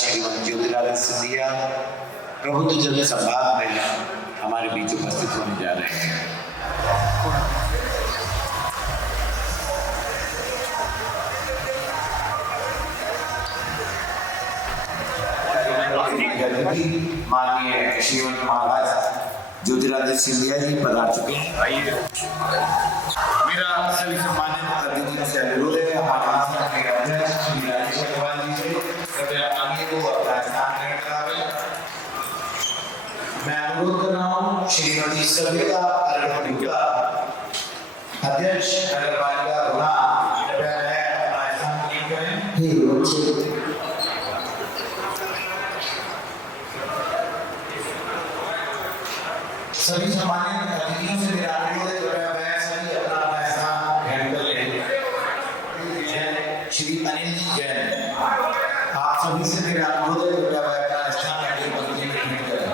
श्रीमती ज्योतिरादित्य सिंधिया प्रबुद्ध जन संवाद में हमारे बीच उपस्थित होने जा रहे हैं। माननीय श्रीमती महाराज ज्योतिरादित्य सिंधिया जी पधार चुके हैं। मेरा सभी सम्मानित अतिथियों से अनुरोध है अध्यक्ष श्री राजेश अग्रवाल जी से कृपया आगे को अपना स्थान ग्रहण करावें। मैं अनुरोध कर रहा हूँ श्रीमती सविता अरुणा अध्यक्ष नगरपालिका गुना कृपया अपना स्थान ग्रहण करें। सभी सम्मानित अतिथियों से मेरा अनुरोध है कृपया वह सभी अपना स्थान ग्रहण कर लें। श्री अनिल जी जैन, आप सभी से मेरा अनुरोध है कृपया वह अपना स्थान अगली पंक्ति में ग्रहण करें।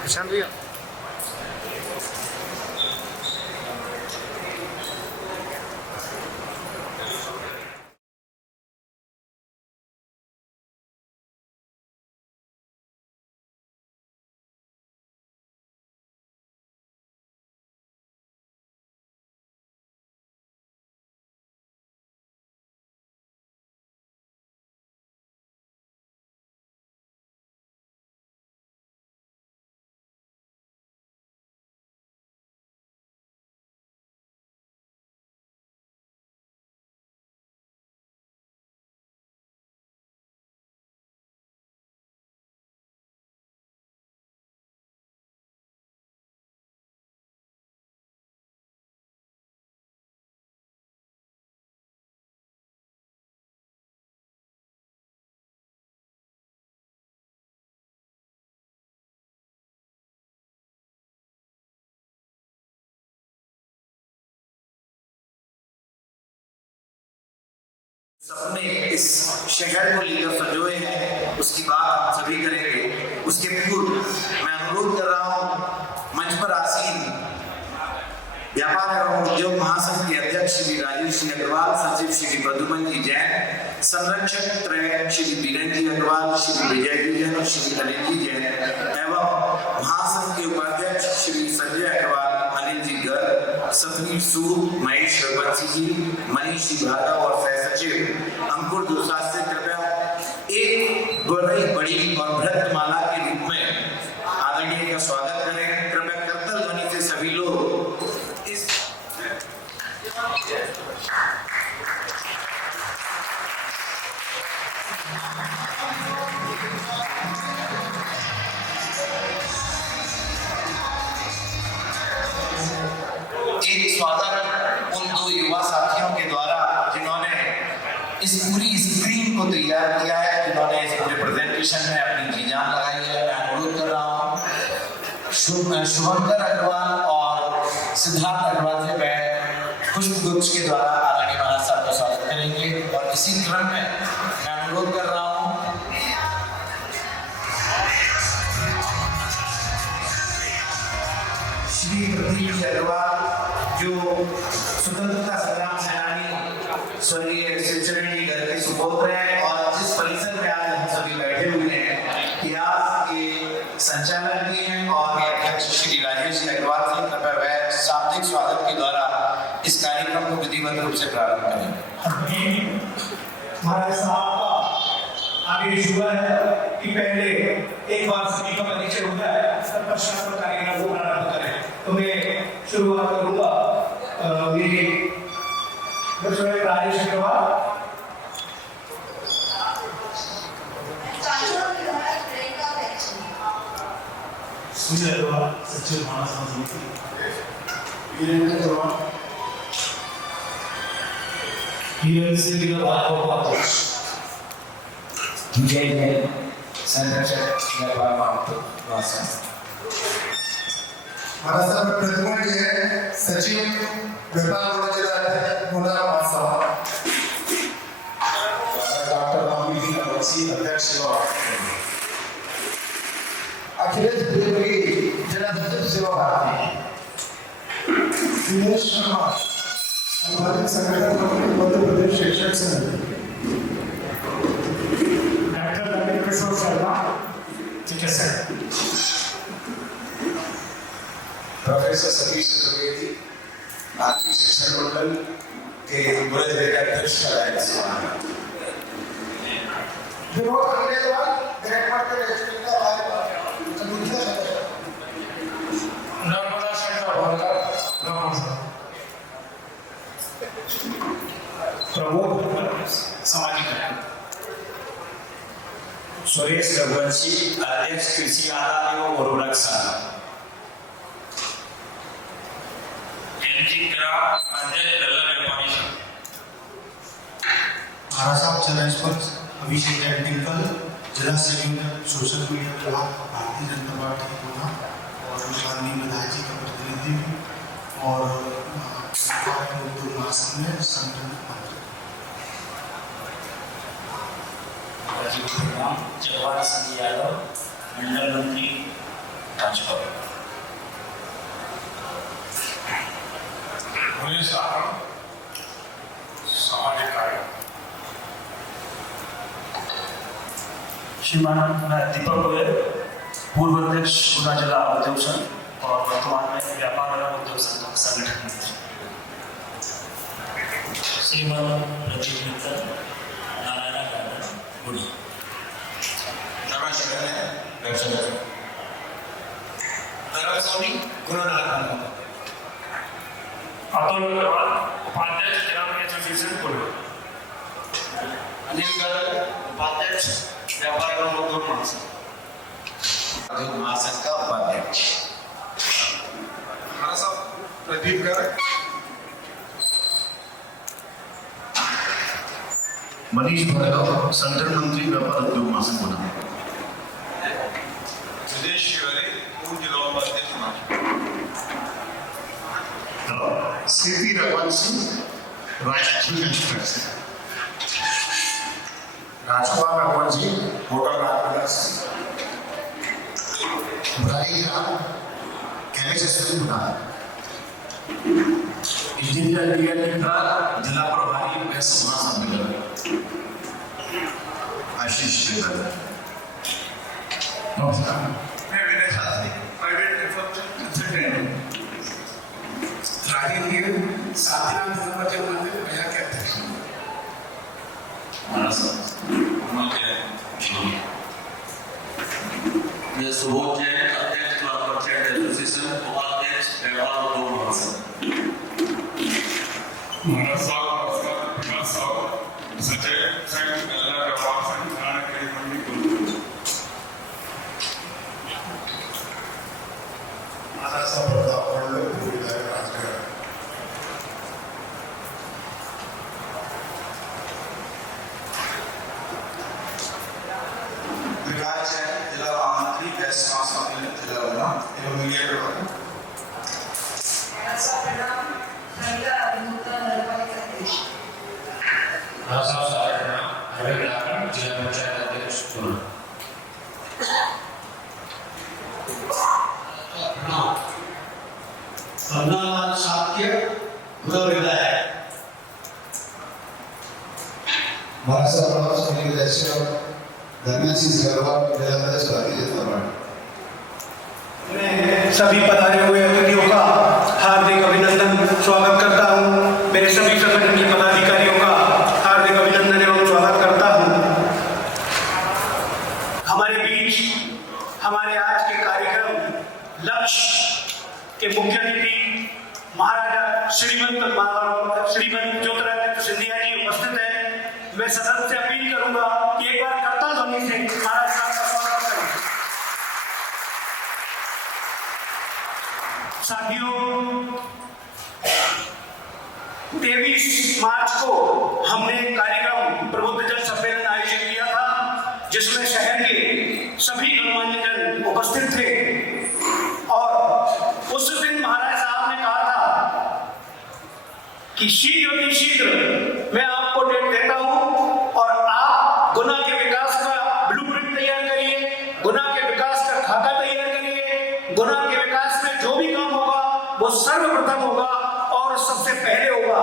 प्रशांत भैया सपने इस शहर को लेकर संजोए हैं उसकी बात सभी करेंगे। उसके पूर्व मैं अनुरोध कर रहा हूं मंच पर आसीन व्यापार एवं उद्योग महासंघ के अध्यक्ष श्री राजेश अग्रवाल, सचिव श्री प्रद्युमन जी जैन, संरक्षक त्रय श्री बीरेन जी अग्रवाल, श्री विजय जी जैन और श्री अनिल जी जैन एवं महासंघ के उपाध्यक्ष श्री संजय अग्रवाल, अनिल जी गर्ग, सतवीर सूद, महेश रघुवंशी जी, मनीष जी भार्गव और सह सचिव अंकुर दुसाद से कृपया एक बड़ी और बृहत माला के रूप में आदरणीय का स्वागत करें। कृपया करतल ध्वनि से सभी लोग इस एक स्वागत उन दो युवा साथियों के द्वारा जिन्होंने इस पूरी स्क्रीन को तैयार किया है, जिन्होंने इस पूरे प्रेजेंटेशन में अपनी जी जान लगाई है। मैं अनुरोध कर रहा हूँ शुभंकर अग्रवाल और सिद्धार्थ अग्रवाल से वह पुष्पगुच्छ के द्वारा आदरणीय महाराज साहब का स्वागत करेंगे। और इसी क्रम में मैं अनुरोध कर रहा हूँ श्री प्रदीप अग्रवाल जो स्वतंत्रता संग्राम सेनानी स्वर्गीय शिवचरण जी घर के सुपुत्र हैं और जिस परिसर में आज हम सभी बैठे हुए हैं इतिहास के संचालक भी हैं और अध्यक्ष श्री राजेश अग्रवाल जी कृपया वह शाब्दिक स्वागत के द्वारा इस कार्यक्रम को विधिवत रूप से प्रारंभ करें। महाराज साहब का आगे शुभ है कि पहले एक बार सभी का परिचय हो जाए तब पश्चात कार्यक्रम को प्रारंभ करें। तो मैं शुरुआत करूंगा मेरे राजेश अग्रवाल सुनील अग्रवाल सचिव महासंघ समिति, वीरेंद्र अग्रवाल वीरेंद्र अग्रवाल विजय जैन, संरक्षक व्यापार महासंघ। हमारा साहब प्रद्युमन जी है, सचिव व्यापार महासंघ। डॉक्टर रामी जी अवस्थी अध्यक्ष अखिलेश देवगी जिला सचिव सेवा भारती। दिनेश शर्मा सामाजिक संगठन मध्य प्रदेश शिक्षक संघ डॉक्टर नवीन किशोर शर्मा चिकित्सक, प्रोफेसर सतीश चतुर्वेदी भारतीय शिक्षक मंडल के पूरे जिले के अध्यक्ष कराए विरोध करने के बाद ग्रेट मार्केट एजुकेशन का नर्मदा शंकर होलकर प्रमोद सामाजिक कार्य, सुरेश रघुवंशी अध्यक्ष कृषि आदान एवं उर्वरक संघ, साहब चरण अभिषेक टेक्निकल जिला संयोजक सोशल मीडिया विभाग भारतीय जनता पार्टी कोटा और माननीय विधायक जी का प्रतिनिधि और उद्योग महासंघ में संगठन जवाहर सिंह यादव मंडल मंत्री भाजपा। सामाजिक कार्य, श्रीमान दीपक गोयल पूर्व अध्यक्ष गुना जिला उद्योग संघ और वर्तमान में व्यापार एवं उद्योग संघ संगठन मंत्री। श्रीमान प्रदीप मित्तल नारायण गार्डन गुड़ी। अतुल अग्रवाल उपाध्यक्ष जिला एसोसिएशन कोल्हापुर। अनिल गर्ग उपाध्यक्ष व्यापार एवं उद्योग महासंघ, उद्योग महासंघ का उपाध्यक्ष। हमारा सब प्रदीप गर्ग मनीष भार्गव संगठन मंत्री व्यापार उद्योग महासंघ बना। सुदेश शिवरे पूर्व जिला उपाध्यक्ष सीपी रघुवंशी राष्ट्रीय कंस्ट्रक्शन, राजकुमार रघुवंशी होटल राजविलास ब्राइया केमिस्ट्री बना। इंजीनियर डीएल जिला प्रभारी वैश्य महासम्मेलन आशीष शेखर। नमस्कार। मैं विनय शास्त्री प्राइवेट कंसल्टेंट राजनीति साधना धर्मचे मंदिर भैया के अध्यक्ष। मैं सुबोध जैन अध्यक्ष क्लब मर्चेंट एसोसिएशन उपाध्यक्ष व्यापार उद्योग महासंघ। विकास जैन जिला महामंत्री वैश्य महासम्मेलन जिला उन्ना एवं मीडिया विभाग। जिला पंचायत अध्यक्ष चुना। पन्नालाल साक्य पूर्व विधायक। महाराष्ट्र प्रभाव समिति के अध्यक्ष धर्मेंद्र सिंह अग्रवाल जिला अध्यक्ष भारतीय जनता पार्टी। मैं सभी पधारे हुए अतिथियों का हार्दिक अभिनंदन स्वागत करता हूं। मेरे सभी संगठन के पदाधिकारियों का हार्दिक अभिनंदन एवं स्वागत करता हूं। हमारे बीच हमारे आज के कार्यक्रम लक्ष्य के मुख्य अतिथि महाराजा श्रीमंत ज्योतिरादित्य सिंधिया जी उपस्थित हैं। मैं सदन से अपील करूंगा कि एक बार करताल ध्वनि से महाराज साहब का स्वागत करें। साथियों, 23 मार्च को हमने कार्यक्रम प्रबुद्ध जन सम्मेलन आयोजित किया था, जिसमें शहर के सभी गणमान्य जन उपस्थित थे। और उस दिन महाराज साहब ने कहा था कि शीघ्र मैं आपको डेट देता हूं और आप गुना के विकास का ब्लूप्रिंट तैयार करिए, गुना के विकास का खाका तैयार करिए, गुना के विकास में जो भी काम होगा वो सर्वप्रथम होगा और और सबसे पहले होगा।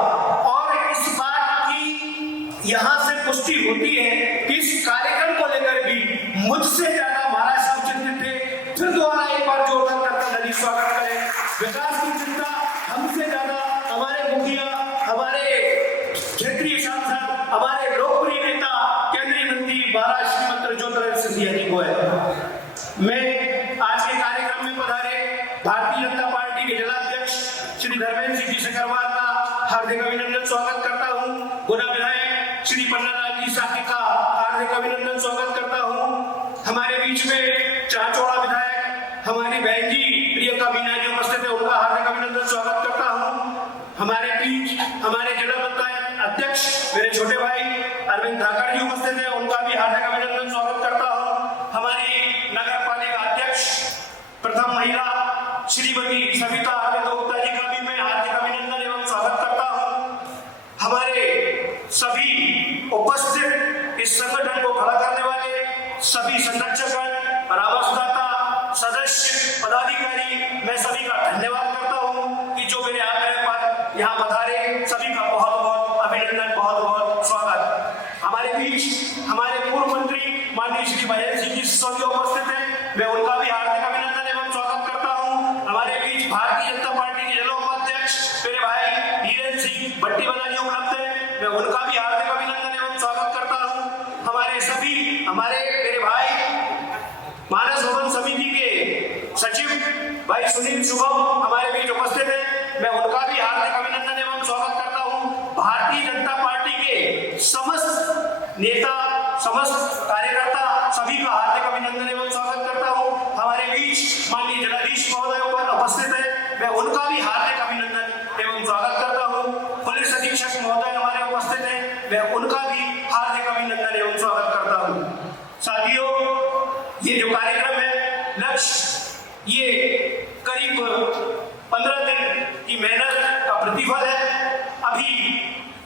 और इस बात की यहाँ से पुष्टि होती है कि इस कार्यक्रम को लेकर भी मुझसे ज्यादा महाराज साहब चिंतित थे। फिर दोबारा एक बार जोरदार करता नदी स्वागत करें। विकास की चिंता हमसे ज्यादा हमारे मुखिया, हमारे क्षेत्रीय सांसद, हमारे लोकप्रिय नेता, केंद्रीय मंत्री महाराज श्रीमती ज्योतिरादित्य सिंधिया जी को है। मैं आज के कार्यक्रम में पधारे भारतीय जनता पार्टी के जिलाध्यक्ष श्री धर्मेंद्र सिंह जी सिकरवार का हार्दिक अभिनंदन स्वागत करता हूँ। गुना विधायक श्री पन्नालाल जी साकी का हार्दिक अभिनंदन स्वागत करता हूँ। हमारे बीच में चाचौड़ा विधायक हमारी बहन जी प्रियंका मीना जी उपस्थित है, उनका हार्दिक अभिनंदन स्वागत करता हूँ। हमारे बीच हमारे जिला पंचायत अध्यक्ष मेरे छोटे भाई अरविंद ठाकर जी उपस्थित है, उनका भी हार्दिक अभिनंदन स्वागत करता हूँ। हमारी नगर पालिका अध्यक्ष प्रथम महिला श्रीमती सविता अरविंद गुप्ता जी का भी मैं हार्दिक अभिनंदन एवं स्वागत करता हूँ। हमारे सभी उपस्थित इस संगठन को खड़ा करने वाले सभी संरक्षकगण, परामर्शदाता, सदस्य, पदाधिकारी, मैं सभी का धन्यवाद करता हूँ कि जो मेरे आग्रह पर यहाँ पधारे। सभी का बहुत बहुत अभिनंदन, बहुत बहुत स्वागत। हमारे बीच हमारे पूर्व मंत्री माननीय श्री महेंद्र सिंह जी सिसोदिया उपस्थित हैं, मैं उनका भी हार्दिक अभिनंदन एवं स्वागत करता हूँ। हमारे बीच भारतीय जनता पार्टी के जिला उपाध्यक्ष मेरे भाई वीरेंद्र सिंह भट्टीवाला जी उपलब्ध हैं, मैं उनका भी हार्दिक अभिनंदन एवं स्वागत करता हूँ। हमारे सभी मेरे भाई मानस भवन समिति के सचिव भाई सुनील शुभम हमारे बीच उपस्थित हैं, मैं उनका भी हार्दिक अभिनंदन एवं स्वागत करता हूं। भारतीय जनता पार्टी के समस्त नेता, समस्त कार्यकर्ता सभी का हार्दिक अभिनंदन एवं स्वागत करता हूं। हमारे बीच माननीय जिलाधीश महोदय उपस्थित है, मैं उनका भी हार्दिक अभिनंदन एवं स्वागत करता हूं। पुलिस अधीक्षक महोदय हमारे उपस्थित हैं, मैं उनका भी हार्दिक अभिनंदन एवं स्वागत करता हूं। साथियों, ये जो कार्यक्रम है, लक्ष्य ये करीब 15 दिन की मेहनत का प्रतिफल है। अभी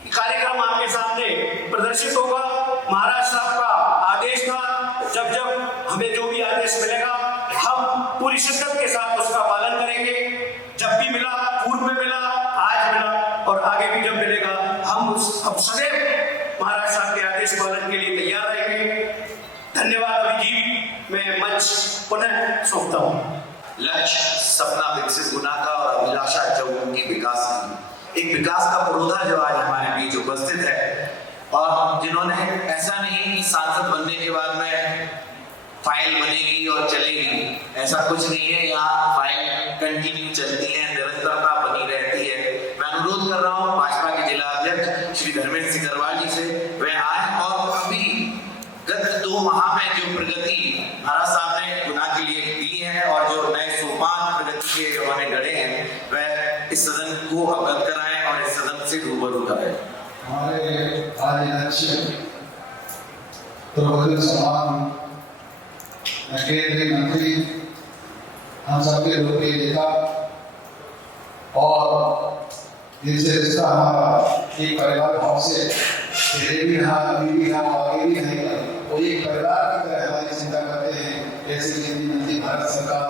कार्यक्रम आपके सामने प्रदर्शित होगा। महाराज साहब का आदेश था, जब जब हमें जो भी आदेश मिलेगा हम पूरी शिद्दत के साथ उसका पालन करेंगे। जब भी मिला, पूर्व में मिला, आज मिला और आगे भी जब मिलेगा हम सदैव महाराज साहब के आदेश पालन के लिए तैयार रहेंगे। धन्यवाद अभिजीत, मैं मंच पुनः सौंपता हूँ। लक्ष्य, सपना विकसित गुना का और अभिलाषा चौमुखी विकास की, एक विकास का पुरोधा जो आज हमारे बीच उपस्थित है और जिन्होंने ऐसा नहीं कि सांसद बनने के बाद में फाइल बनेगी और चलेगी, ऐसा कुछ नहीं है। यहाँ फाइल कंटिन्यू चलती है, निरंतरता बनी रहती है। मैं अनुरोध कर रहा हूँ भाजपा के जिला अध्यक्ष श्री धर्मेंद्र सिकरवार जी से, वे आए और अभी गत 2 माह में जो प्रगति महाराज साहब ने गुना के लिए की है और जो नए सोपान प्रगति के उन्होंने गढ़े हैं, वह इस सदन को अवगत कराएं और इस सदन से रूबरू कराएं। हमारे आज लक्ष्य प्रबोधन समान केंद्रीय मंत्री, हम सबके लोकप्रिय नेता और जिनसे रिश्ता हमारा एक परिवार भाव से पहले भी रहा, अभी भी रहा, आगे भी रहेगा। वो एक परिवार की तरह हमारी चिंता करते हैं। जैसे केंद्रीय मंत्री भारत सरकार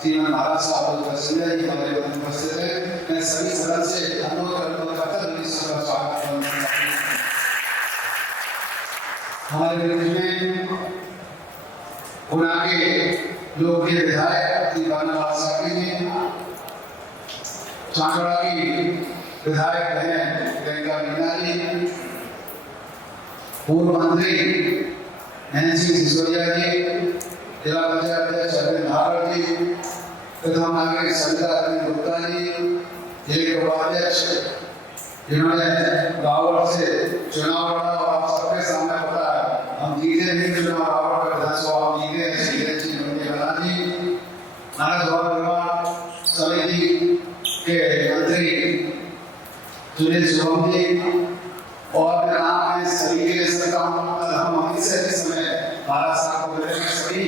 श्रीमान महाराज साहब सिंधिया जी हमारे उपस्थित है, मैं सभी सदन से अनुरोध करता हूँ स्वागत हमारे बीच में गुना के लोकप्रिय विधायक श्री पन्नालाल साकी जी, चाचौड़ा की विधायक बहन प्रियंका मीना जी, पूर्व मंत्री महेंद्र सिंह सिसोदिया जी, जिला पंचायत अध्यक्ष अरविंद ठाकर जी, प्रथम नागरिक सविता अरविंद गुप्ता जी, जिले के उपाध्यक्ष जिन्होंने रावण से चुनाव लड़ा और आप सबके सामने पता है हम जीते नहीं, चुनाव रावण का विधानसभा हम जीते हैं। श्री जी मानस भवन निर्माण समिति के मंत्री सुनील शुभम जी और मेरा नाम है सभी के लिए सकता हूँ। हम इस समय महाराज साहब को मिलेंगे, सभी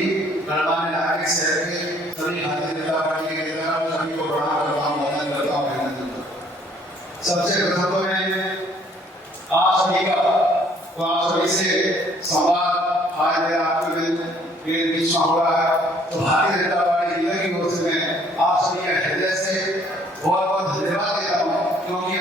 गणमान्य नागरिक शहर के सभी भारतीय जनता पार्टी के नेता सभी को प्रणाम करता हूँ, वंदन करता हूँ, अभिनंदन करता हूँ। सबसे प्रथम तो मैं आप सभी का तो आप सभी से संवाद आज मेरा आपके बीच में हो रहा है, तो भारतीय जनता पार्टी जिले की ओर से मैं आप सभी के हृदय से बहुत बहुत धन्यवाद देता हूँ, क्योंकि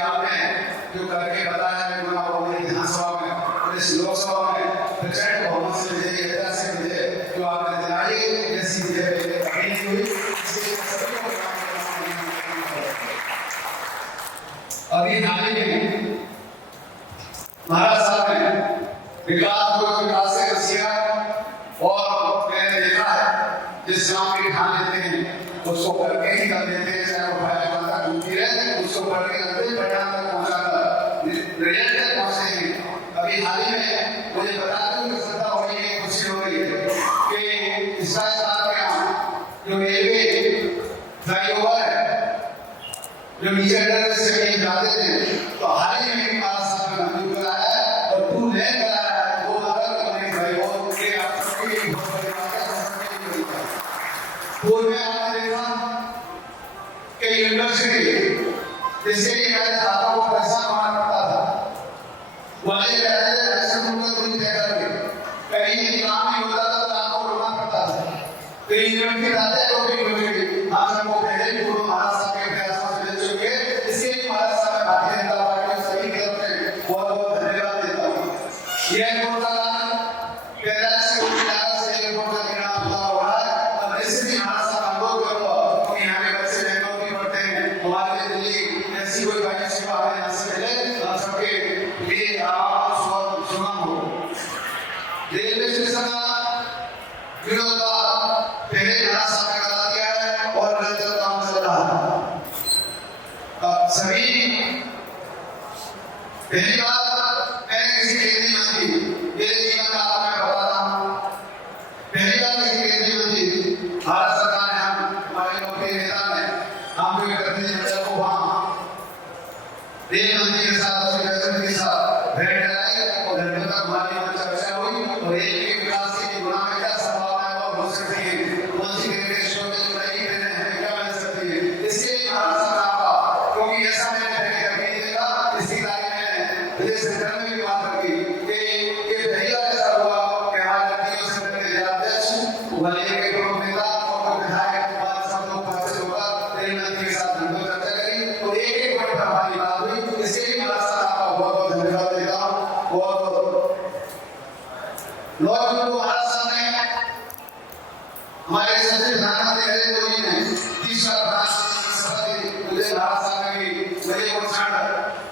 अभी हाल ही में महाराज साहब ने विकास से रसिया और मैंने देखा है जिस काम के ठान लेते हैं उसको करके ही कर देते हैं, चाहे वो भाई माता ढूंढती रहे उसको करके करते परिणाम तक पहुंचाकर रिजल्ट तक पहुंचते हैं। अभी हाल ही में मुझे बता दूं कि सत्ता हो रही है, खुशी हो रही है कि इस साल के यहाँ जो रेलवे फ्लाईओवर है जो नीचे अंडर से कहीं जाते थे तो हाल ही में महाराज साहब ने मंजूर कराया है और टू लेन कराया है, 2 अगस्त को बने फ्लाईओवर के आप सबकी बहुत बड़ी बात है। पूर्व में आपने देखा कि यूनिवर्सिटी जिसके लिए मैं छात्रों को पैसा कमाना पड़ता था वाले कहते थे ऐसे मुझे कोई तय करके कहीं काम नहीं होता था तो आपको रोना पड़ता था। तो यूनिवर्सिटी आते हैं तो यूनिवर्सिटी आप सबको पहले ही पूर्व महाराज साहब के प्रयासों से ले चुके हैं। इसके लिए महाराज साहब भारतीय जनता पार्टी सभी की तरफ से बहुत बहुत धन्यवाद देता हूँ। यह कोटा पैदा से उठाया से ये कोटा देना हुआ हुआ है और इससे भी महाराज साहब अनुरोध करूंगा कि यहाँ के बच्चे बैंकों में पढ़ते हैं हमारे दिल्ली ऐसी कोई कार्य सेवा हमें यहाँ से मिले हम सबके लिए आप सुगम हो। रेलवे स्टेशन का जीर्णोद्धार पहले महाराज साहब ने करा दिया है और निरंतर काम चल रहा है। सभी पहली बात मैंने किसी केंद्रीय मंत्री मेरे जीवन का आपको मैं बताता हूँ। पहली बार किसी केंद्रीय मंत्री भारत सरकार ने हम हमारे लोकप्रिय नेता ने हम जो प्रतिनिधिमंडल को वहाँ रेल मंत्री के साथ के साथ भेंट कराई और धन्यवाद तक हमारी वहाँ चर्चा हुई और रेल के विकास की गुणा में क्या संभावनाएं और हो सकती है कौन सी निर्देशों में जो नई ट्रेनें हमें क्या मिल सकती है। इसके लिए भारत सरकार का क्योंकि ऐसा मैंने पहले कभी नहीं देखा इसकी तारीफ में विदेश सेंटर में भी बात रखी कि ये पहली बार ऐसा हुआ कि हमारे लड़कियों से मिलकर जिला अध्यक्ष वाले के प्रमुख नेता और विधायक बाद सब लोग उपस्थित होकर रेल मंत्री के साथ धन्यवाद चर्चा करी और एक पॉइंट पर हमारी बात हुई। इसके लिए महाराज साहब का बहुत बहुत धन्यवाद देता हूँ। बहुत नौ जून को महाराज साहब ने हमारे सचिव प्रधानमंत्री नरेंद्र मोदी ने 30 साल शपथ दी। मुझे महाराज साहब ने भी मुझे वो क्षण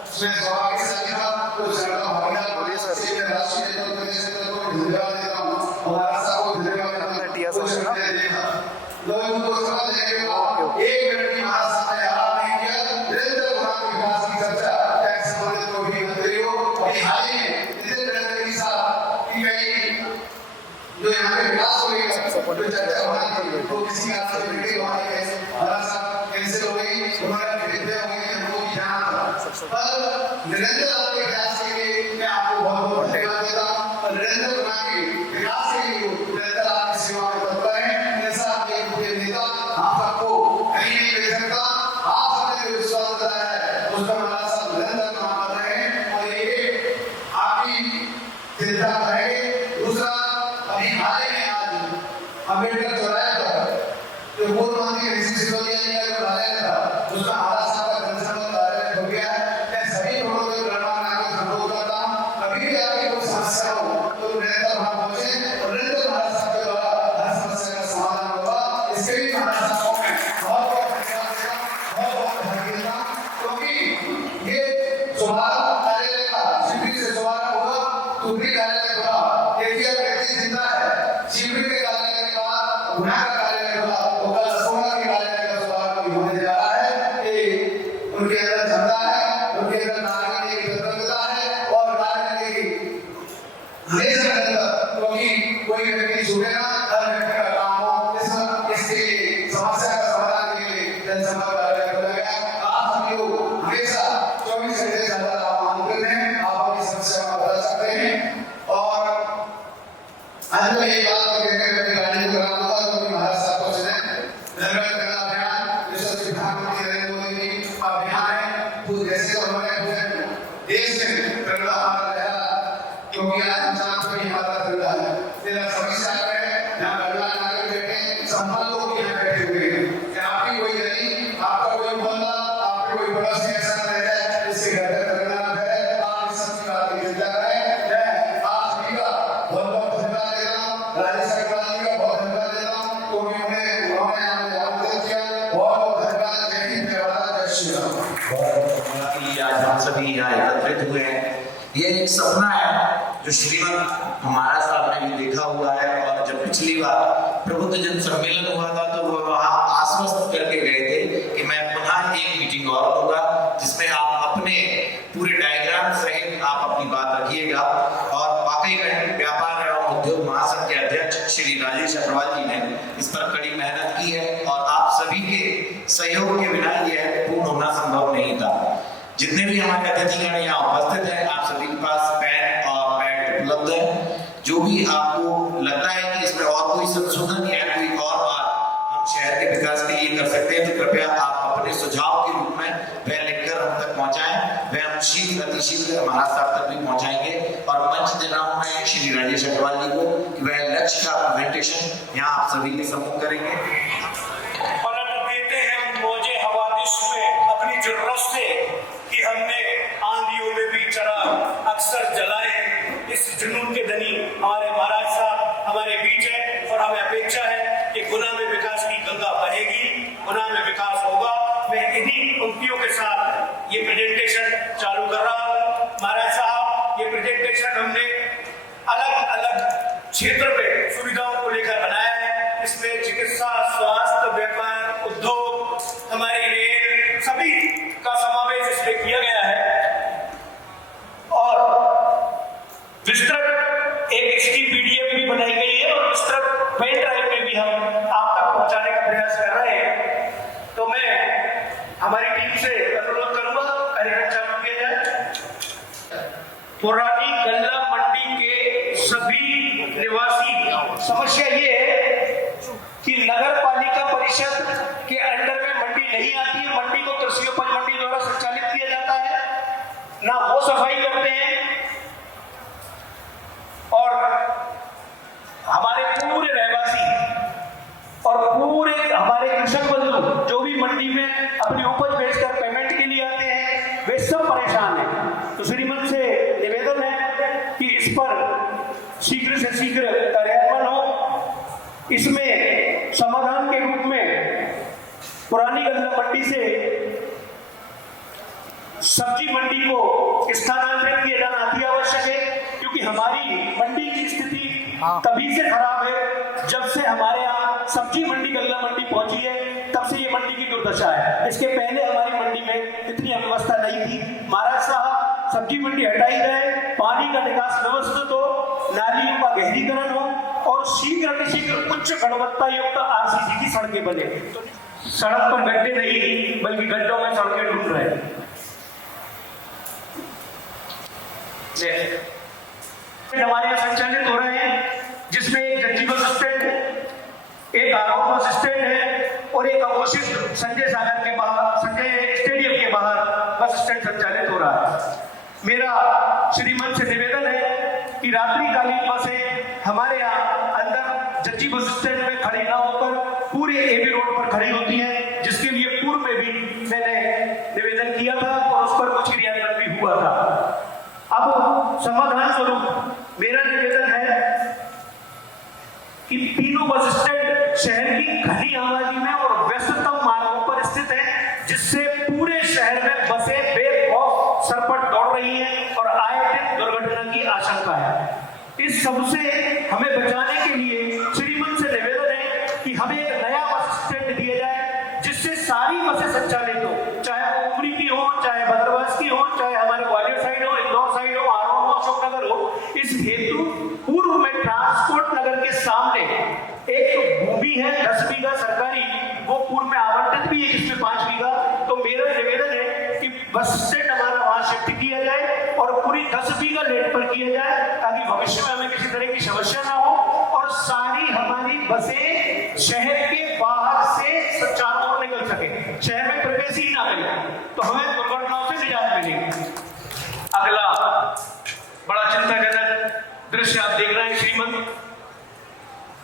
उसमें सौभाग्य से लिखा तो क्षण का भागीदार बने सबसे मैं राष्ट्रीय नेतृत्व के क्षेत्र को धन्यवाद देता हूँ। महाराज साहब को धन्यवाद देता हूँ। 9 जून को शपथ लेने के बाद 1 मिनट भी महाराज साहब ने आराम नहीं किया। निरंतर गुणात्मक विकास की चर्चा टैक्स संबंधित कोई भी मंत्री हो अभी हाल ही में नितिन गडकरी साहब की कई जो यहाँ पे विकास हो गया जो चर्चा होना थी तो किसी का से मीटिंग हमारी है महाराज साहब कैंसिल हो गई हमारे विद्या हो गई हमको भी जाना था पर निरंतर आपके प्रयास के लिए मैं आपको बहुत बहुत धन्यवाद देता हूँ और निरंतर बनाए विकास के लिए निरंतर आपकी सेवा में तत्पर है। ऐसा आपके मुख्य नेता आप सबको कहीं नहीं भेज सकता। आप सबने जो विश्वास बताया है उस पर महाराज साहब निरंतर काम कर रहे हैं और ये आपकी चिंता करेंगे। दूसरा अभी हाल ही में आज अम्बेडकर चौराहे पर जो पूर्व मंत्री ऋषि सिसोदिया जी का जो कार्यालय था उसका महाराज साहब का जनसंपर्क कार्यालय हो गया है। मैं सभी लोगों को गणमान्य नागरिकों से अनुरोध करता हूँ कभी भी आपकी कोई समस्या हो तो निरंतर वहाँ पहुंचे और निरंतर महाराज साहब के द्वारा हर समस्या का समाधान होगा। इसके लिए महाराज साहब को मैं बहुत बहुत धन्यवाद देता हूँ, बहुत बहुत बधाई देता हूँ क्योंकि ये शुभारंभ कार्यालय का शिवरी से शुभारंभ हुआ टुकड़ी कार्यालय हुआ केसीआर व्यक्ति जिंदा है शिवरी के कार्यालय के बाद गुना का कार्यालय हुआ वो कल सोना के कार्यालय का शुभारंभ होने जा रहा है। ये उनके अंदर क्षमता है उनके अंदर कार्य करने की तत्परता है और कार्य करने की हमेशा रहता क्योंकि कोई व्यक्ति छूटेगा हर व्यक्ति का काम हो इसके समस्या का समाधान के लिए जनसंपर्क कार्यालय खोला गया। आप सभी लोग हमेशा 24 घंटे से अंदर आप आमंत्रित हैं आप अपनी समस्या का बता सकते हैं और अंत में ये बात कहकर मैं गाड़ी को कराऊंगा क्योंकि महाराज साहब को सुने धन्यवाद करना अभियान जो सचिव प्रधानमंत्री नरेंद्र मोदी जी का अभियान है वो जैसे तो हमारे पूरे देश में प्रेरणा हमारा रहा क्योंकि आज इंसान को भी हमारा प्रेरणा है। तेरा सभी साल में यहाँ गणना नागरिक बैठे संपन्न लोग यहाँ बैठे हुए हैं कि आपकी कोई नहीं आपका कोई बंदा आपके कोई पड़ोसी ऐसा न रह जाए इससे घर घर प्रेरणा न करे आप इस सब की बात की चिंता करें। मैं आप सभी का बहुत बहुत धन्यवाद देता हूँ। राज्य सरकार जी का बहुत धन्यवाद देता हूँ क्योंकि उन्होंने हमें आमंत्रित किया। बहुत बहुत धन्यवाद। जय हिंद जय भारत जय श्री राम। बहुत बड़ा कि आज हम सभी यहाँ एकत्रित हुए हैं। ये एक सपना है जो श्रीमद महाराज साहब ने भी देखा हुआ है, और जब पिछली बार प्रबुद्ध जन सम्मेलन हुआ था तो वो वहाँ आश्वस्त करके गए थे कि मैं पुनः एक मीटिंग और लूंगा जिसमें आप अपने पूरे डायग्राम सहित आप अपनी बात रखिएगा। और वाकई में व्यापार एवं उद्योग महासंघ के अध्यक्ष श्री राजेश अग्रवाल जी ने इस पर कड़ी मेहनत की है, और आप सभी के सहयोग के बिना यह पूर्ण होना संभव नहीं था। जितने भी हमारे अतिथिगण यहाँ उपस्थित हैं, आप सभी के पास पेन और पैड उपलब्ध है। जो भी आपको लगता है कि इसमें और कोई संशोधन या कोई और बात हम शहर के विकास के लिए कर सकते हैं तो कृपया आप अपने सुझाव के रूप में वह लिखकर हम तक पहुंचाएं। वह हम शीघ्र अतिशीघ्र महाराज साहब तक भी पहुंचाएंगे। और मंच दे रहा हूं मैं श्री राजेश अग्रवाल जी को कि वह लक्ष्य का प्रेजेंटेशन यहाँ आप सभी के सम्मुख करेंगे। पलट देते हैं मौजे हवादिश में अपनी जरूरत से कि हमने आंधियों में भी चराग अक्सर जलाए। इस जुनून के धनी हमारे महाराज साहब हमारे बीच है, और हमें अपेक्षा है कि गुना में विकास की गंगा बहेगी, गुना में विकास होगा। मैं इन्हीं पंक्तियों के साथ ये प्रेजेंटेशन चालू कर रहा हूँ। महाराज साहब, ये प्रेजेंटेशन हमने अलग अलग क्षेत्र में सुविधाओं को लेकर बनाया है। इसमें चिकित्सा, स्वास्थ्य, व्यापार, उद्योग, हमारी रेल, सभी का समावेश इसमें किया गया है। और विस्तृत एक इसकी पीडीएफ भी बनाई गई है, और विस्तृत पेन ड्राइव में भी हम आप तक पहुंचाने का प्रयास कर रहे हैं। तो मैं हमारी टीम से अनुरोध करूंगा, कार्यक्रम चालू किया जाए। पुरानी गल्ला मंडी के सभी निवासी, समस्या ये है कि नगर पालिका परिषद के अंडर में मंडी नहीं आती है। मंडी को कृषि उपज मंडी द्वारा संचालित किया जाता है, ना वो सफाई करते हैं, और हमारे पूरे रहवासी और पूरे हमारे कृषक बंधु जो भी मंडी में अपनी उपज बेचकर पेमेंट के लिए आते हैं, वे सब परेशान हैं। तो श्रीमंत से निवेदन है कि इस पर शीघ्र से शीघ्र कार्यान्वयन हो। इसमें समाधान के रूप में पुरानी गल्ला मंडी से सब्जी मंडी को स्थानांतरित किया जाना अति आवश्यक है, क्योंकि हमारी मंडी की स्थिति तभी से खराब है जब से हमारे यहाँ सब्जी मंडी गल्ला मंडी पहुंची है, तब से ये मंडी की दुर्दशा है। इसके पहले हमारी मंडी में इतनी अव्यवस्था नहीं थी। महाराज साहब, सब्जी मंडी हटाई जाए, पानी का निकास व्यवस्थित हो, नालियों का गहरीकरण हो, और शीघ्र उच्च गुणवत्ता युक्त आरसीसी की सड़कें बने। तो सड़क पर गड्ढे नहीं बल्कि गड्ढों में सड़कें ढूंढ रहे हैं। हमारे यहाँ संचालित हो रहे हैं, जिसमें एक जज्जी बस स्टैंड है, एक आरोप बस स्टैंड है, और एक अघोषित संजय सागर के बाहर, संजय स्टेडियम के बाहर बस स्टैंड संचालित हो रहा है। मेरा श्रीमन से निवेदन है कि रात्रिकालीन बसें हमारे यहाँ अंदर जज्जी बस स्टैंड में खड़ी ना होकर पूरे एबी रोड पर खड़ी होती हैं, जिसके लिए पूर्व में भी मैंने निवेदन किया था और उस पर कुछ क्रियान्वयन भी हुआ था। अब समाधान स्वरूप मेरा निवेदन है कि तीनों बस स्टैंड शहर की घनी आबादी में और व्यस्ततम मार्गों पर स्थित है, जिससे पूरे शहर में बसें बेखौफ सरपट दौड़ रही हैं और आए दिन दुर्घटना की आशंका है। इस सबसे हमें बचाने के लिए श्रीमन से निवेदन है कि हमें एक नया बस स्टैंड दिया जाए, जिससे सारी बसें संचालित हो, चाहे वो उमरी की हो, चाहे भद्रवास की हो, चाहे हमारे ग्वालियर साइड हो, इंदौर साइड हो, आरोन हो, अशोकनगर हो। इस हेतु पूर्व में ट्रांसपोर्ट नगर के सामने एक भूमि है 10 बीघा सरकारी, वो पूर्व में आवंटित भी है, जिसमें 5 बीघा। तो मेरा निवेदन है कि बस स्टैंड हमारा वहां शिफ्ट किया जाए और पूरी 10 बीघा लेट पर किया जाए, ताकि भविष्य में हमें किसी तरह की समस्या ना हो और सारी हमारी बसें शहर के बाहर से चारों ओर निकल सके, शहर में प्रवेश ही ना मिले, तो हमें दुर्घटनाओं से निजात मिलेगी। अगला बड़ा चिंताजनक दृश्य आप देख रहे हैं श्रीमंत,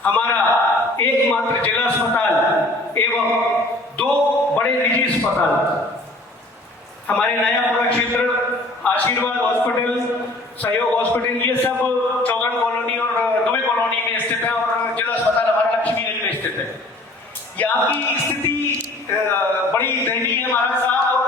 हमारा एकमात्र जिला अस्पताल एवं 2 बड़े निजी अस्पताल हमारे नयापुरा क्षेत्र, आशीर्वाद हॉस्पिटल, सहयोग हॉस्पिटल, ये सब चौगन कॉलोनी और दुबे कॉलोनी में स्थित है, और जिला अस्पताल हमारा लक्ष्मीगंज में स्थित है। यहाँ की स्थिति बड़ी दयनीय है महाराज साहब, और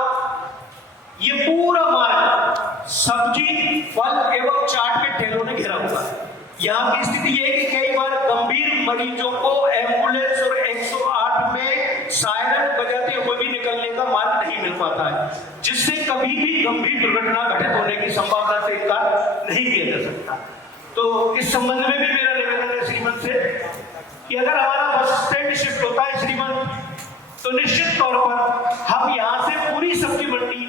सब्जी, फल एवं चाट के ठेलों ने घेरा हुआ है। यहाँ की स्थिति ये है कि कई बार गंभीर मरीजों को एम्बुलेंस और 108 में सायरन बजाते हुए भी निकलने का मार्ग नहीं मिल पाता है, जिससे कभी भी गंभीर दुर्घटना घटित होने की संभावना से इनकार नहीं किया जा सकता। तो इस संबंध में भी मेरा निवेदन है श्रीमंत से कि अगर हमारा बस स्टैंड शिफ्ट होता है श्रीमंत, तो निश्चित तौर पर हम यहाँ से पूरी सब्जी मंडी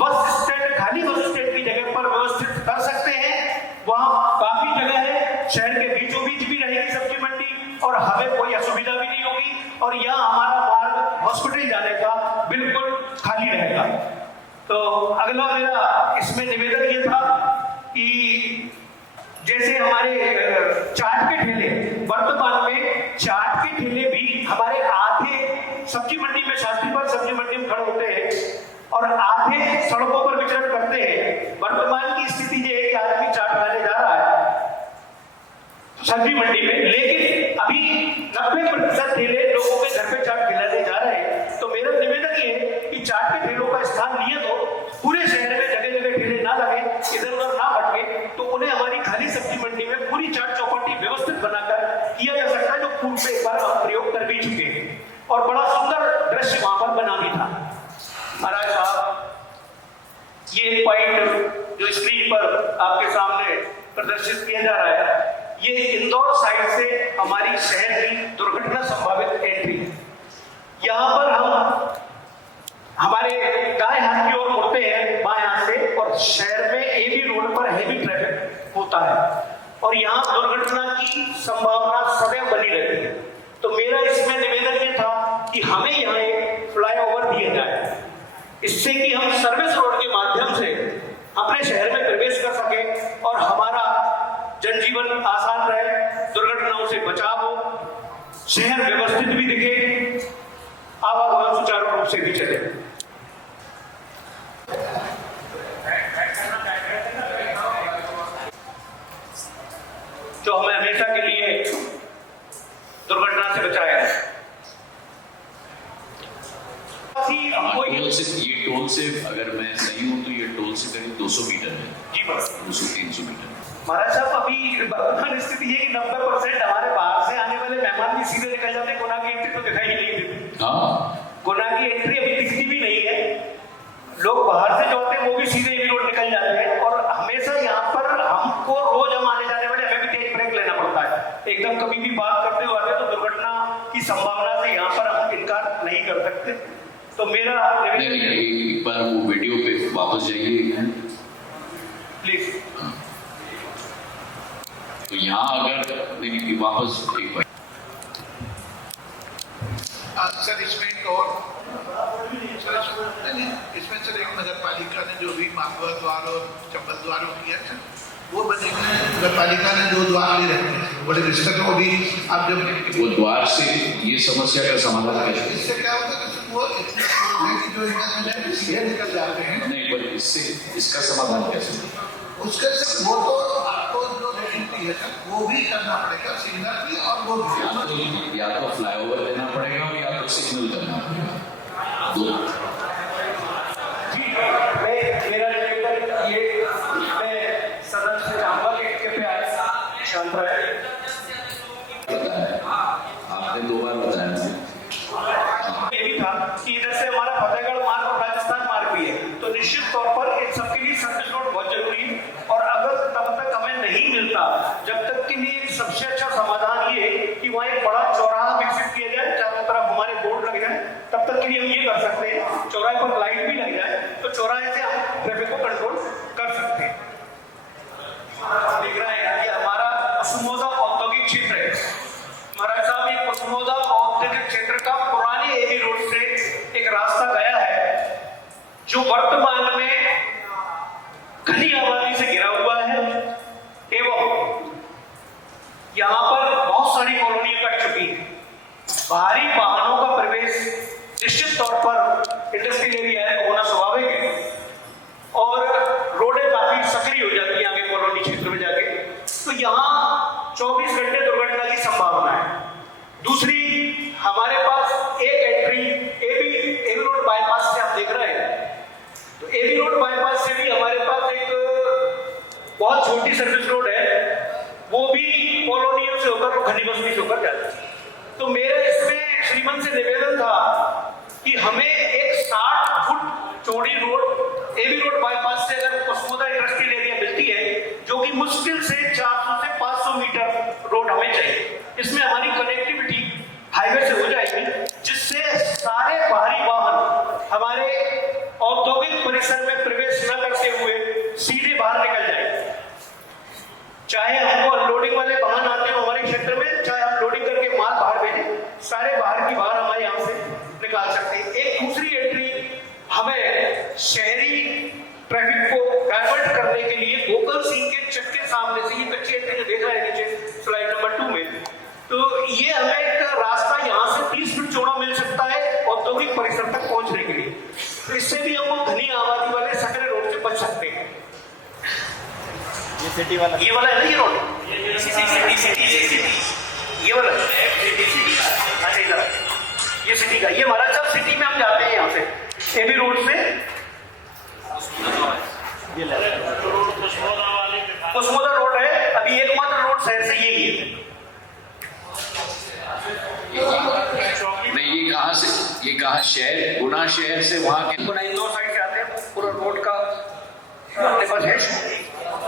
बस स्टैंड, खाली बस स्टैंड की जगह पर व्यवस्थित कर सकते हैं। वहाँ काफी जगह है, शहर के बीचों बीच भी रहेगी सब्जी मंडी और हमें कोई असुविधा भी नहीं होगी और यहाँ हमारा मार्ग हॉस्पिटल जाने का बिल्कुल खाली रहेगा। तो अगला मेरा इसमें निवेदन ये था कि जैसे हमारे चाट के ठेले, वर्तमान में चाट के ठेले भी हमारे आधे सब्जी मंडी में, शास्त्रीपाल सब्जी मंडी में खड़े होते हैं और आधे सड़कों पर विचरण करते हैं। वर्तमान की स्थिति ये है कि आदमी चाट खाने जा रहा है सब्जी मंडी में, लेकिन अभी 90% ठेले लोगों के घर पे चाट खिलाने जा रहे हैं। तो मेरा निवेदन ये है कि चाट के ठेलों का स्थान नियत हो, पूरे शहर में जगह जगह ठेले ना लगे, इधर उधर ना भटके, तो उन्हें हमारी खाली सब्जी मंडी में पूरी चाट चौपाटी व्यवस्थित बनाकर किया जा सकता है, जो पूर्व में एक बार हम प्रयोग कर भी चुके हैं और बड़ा सुंदर दृश्य वहां पर बना भी था। महाराज साहब, ये पॉइंट जो स्क्रीन पर आपके सामने प्रदर्शित किया जा रहा है, ये इंदौर साइड से हमारी शहर की दुर्घटना संभावित एंट्री है। यहाँ पर हम हमारे दाएं हाथ की ओर मुड़ते हैं बाएं हाथ से और शहर में एबी रोड पर हैवी ट्रैफिक होता है और यहाँ दुर्घटना की संभावना सदैव बनी रहती है। तो मेरा इसमें निवेदन ये था कि हमें यहाँ एक फ्लाईओवर दिया जाए, इससे कि हम सर्विस रोड के माध्यम से अपने शहर में प्रवेश कर सके और हमारा जनजीवन आसान रहे, दुर्घटनाओं से बचाव हो, शहर व्यवस्थित भी दिखे, आवागमन सुचारू रूप से भी चले। जो हमें हमेशा के लिए दुर्घटना से बचाया है। ये टोल से अगर मैं सही हूँ तो ये टोल से करीब 200 मीटर है। जी बस 200-300 मीटर। महाराज साहब, अभी वर्तमान स्थिति है कि 90% हमारे बाहर से आने वाले मेहमान भी सीधे निकल जाते हैं। गुना की एंट्री तो दिखाई नहीं देती। हाँ, गुना की एंट्री अभी दिखती भी नहीं है। लोग बाहर से जो आते हैं वो भी सीधे एबी रोड निकल जाते हैं और हमेशा यहाँ पर हमको रोज हम आने जाने वाले हमें भी तेज ब्रेक लेना पड़ता है। एकदम कभी भी बात करते हुए तो दुर्घटना की संभावना से यहाँ पर हम इनकार नहीं कर सकते। तो मेरा एक बार वो वीडियो पे वापस जाइए प्लीज। तो यहाँ अगर नहीं वापस एक बार सर इसमें एक और इसमें सर एक नगर पालिका ने जो भी माधवा द्वार और चंबल द्वारों किया था वो बनेगा। नगर पालिका ने 2 द्वार ले रखे हैं, बड़े रिश्ते को भी आप जब वो द्वार से ये समस्या का समाधान कैसे? इससे क्या होता है कि वो इतने जो सीधे निकल जाते हैं। नहीं, पर इससे इसका समाधान कैसे? उसके से वो तो आपको जो है वो भी करना पड़ेगा, सिग्नल भी और वो भी। या तो फ्लाईओवर देना पड़ेगा और या तो सिग्नल करना पड़ेगा, दो। मेरा निवेदन ये, मैं सदन से चाहूंगा कि कृपया शांत रहे। आपने 2 बार बताया मुझे। ये भी था कि इधर से हमारा फतेहगढ़ मार्ग और राजस्थान मार्ग भी है, तो निश्चित तौर पर इन सबके लिए सर्विस रोड बहुत जरूरी है। और अगर तब तक हमें नहीं मिलता, जब तक के लिए सबसे अच्छा समाधान ये कि वहाँ एक बड़ा चौराहा विकसित किया जाए, चारों तरफ हमारे बोर्ड लग जाए, तब तक के लिए हम ये कर सकते हैं। चौराहे पर लाइट भी लग जाए तो चौराहे से हम ट्रैफिक को कंट्रोल कर सकते हैं। देख रहे हैं कि हमारा कुसुमोदा औद्योगिक क्षेत्र है। महाराज साहब, ये कुसुमोदा औद्योगिक क्षेत्र का पुराने एबी रोड से एक रास्ता गया है जो वर्तमान में घनी आबादी से घिरा हुआ है एवं यहाँ पर बहुत सारी कॉलोनियां कट चुकी हैं। बाहरी वाहनों का प्रवेश निश्चित तौर पर इंडस्ट्रियल एरिया है, होना स्वाभाविक है और रोडें काफी सक्रिय हो जाती है आगे कॉलोनी क्षेत्र में जाके, तो यहाँ 24 घंटे दुर्घटना की संभावना है। दूसरी, हमारे पास एक एंट्री एबी रोड बाईपास से आप देख रहे हैं, तो एबी रोड बाईपास से भी हमारे पास एक धनी बस्ती से होकर जाती है। तो मेरा इसमें श्रीमंत से निवेदन था कि हमें एक 60 फुट चौड़ी रोड एबी रोड बाईपास से अगर कुसमुदा इंडस्ट्रियल एरिया मिलती है, जो कि मुश्किल से 400 से 500 मीटर रोड हमें चाहिए। इसमें हमारी कनेक्टिविटी हाईवे से हो जाएगी, जिससे सारे बाहरी वाहन हमारे औद्योगिक परिसर में प्रवेश न करते हुए सीधे बाहर निकल जाएंगे। चाहे हमको अनलोडिंग वाले वाहन आते हो हमारे क्षेत्र में, चाहे हम लोडिंग करके माल बाहर भेजें, सारे बाहर की बाहर हमारे यहाँ से निकाल सकते हैं। एक दूसरी एंट्री हमें शहरी ट्रैफिक को डाइवर्ट करने के लिए गोकुल सिंह के चक के सामने से, ये कच्ची एंट्री देख रहे हैं नीचे स्लाइड नंबर 2 में, तो ये हमें एक रास्ता यहाँ से 30 फीट चौड़ा मिल सकता है औद्योगिक परिसर तक पहुंचने के लिए। तो इससे भी हम लोग घनी आबादी वाले सकरे रोड से बच सकते हैं। ये सिटी वाला, ये वाला है ना, ये रोड, ये वाला, अच्छा इधर ये सिटी का, ये हमारा सब सिटी में हम जाते हैं यहाँ से एबी रोड से कुसमुदा रोड है। अभी एकमात्र रोड शहर से यही है। नहीं, ये कहाँ शहर, गुना शहर से वहाँ के गुना इंदौर साइड से आते हैं, पूरा रोड का अपने पास है,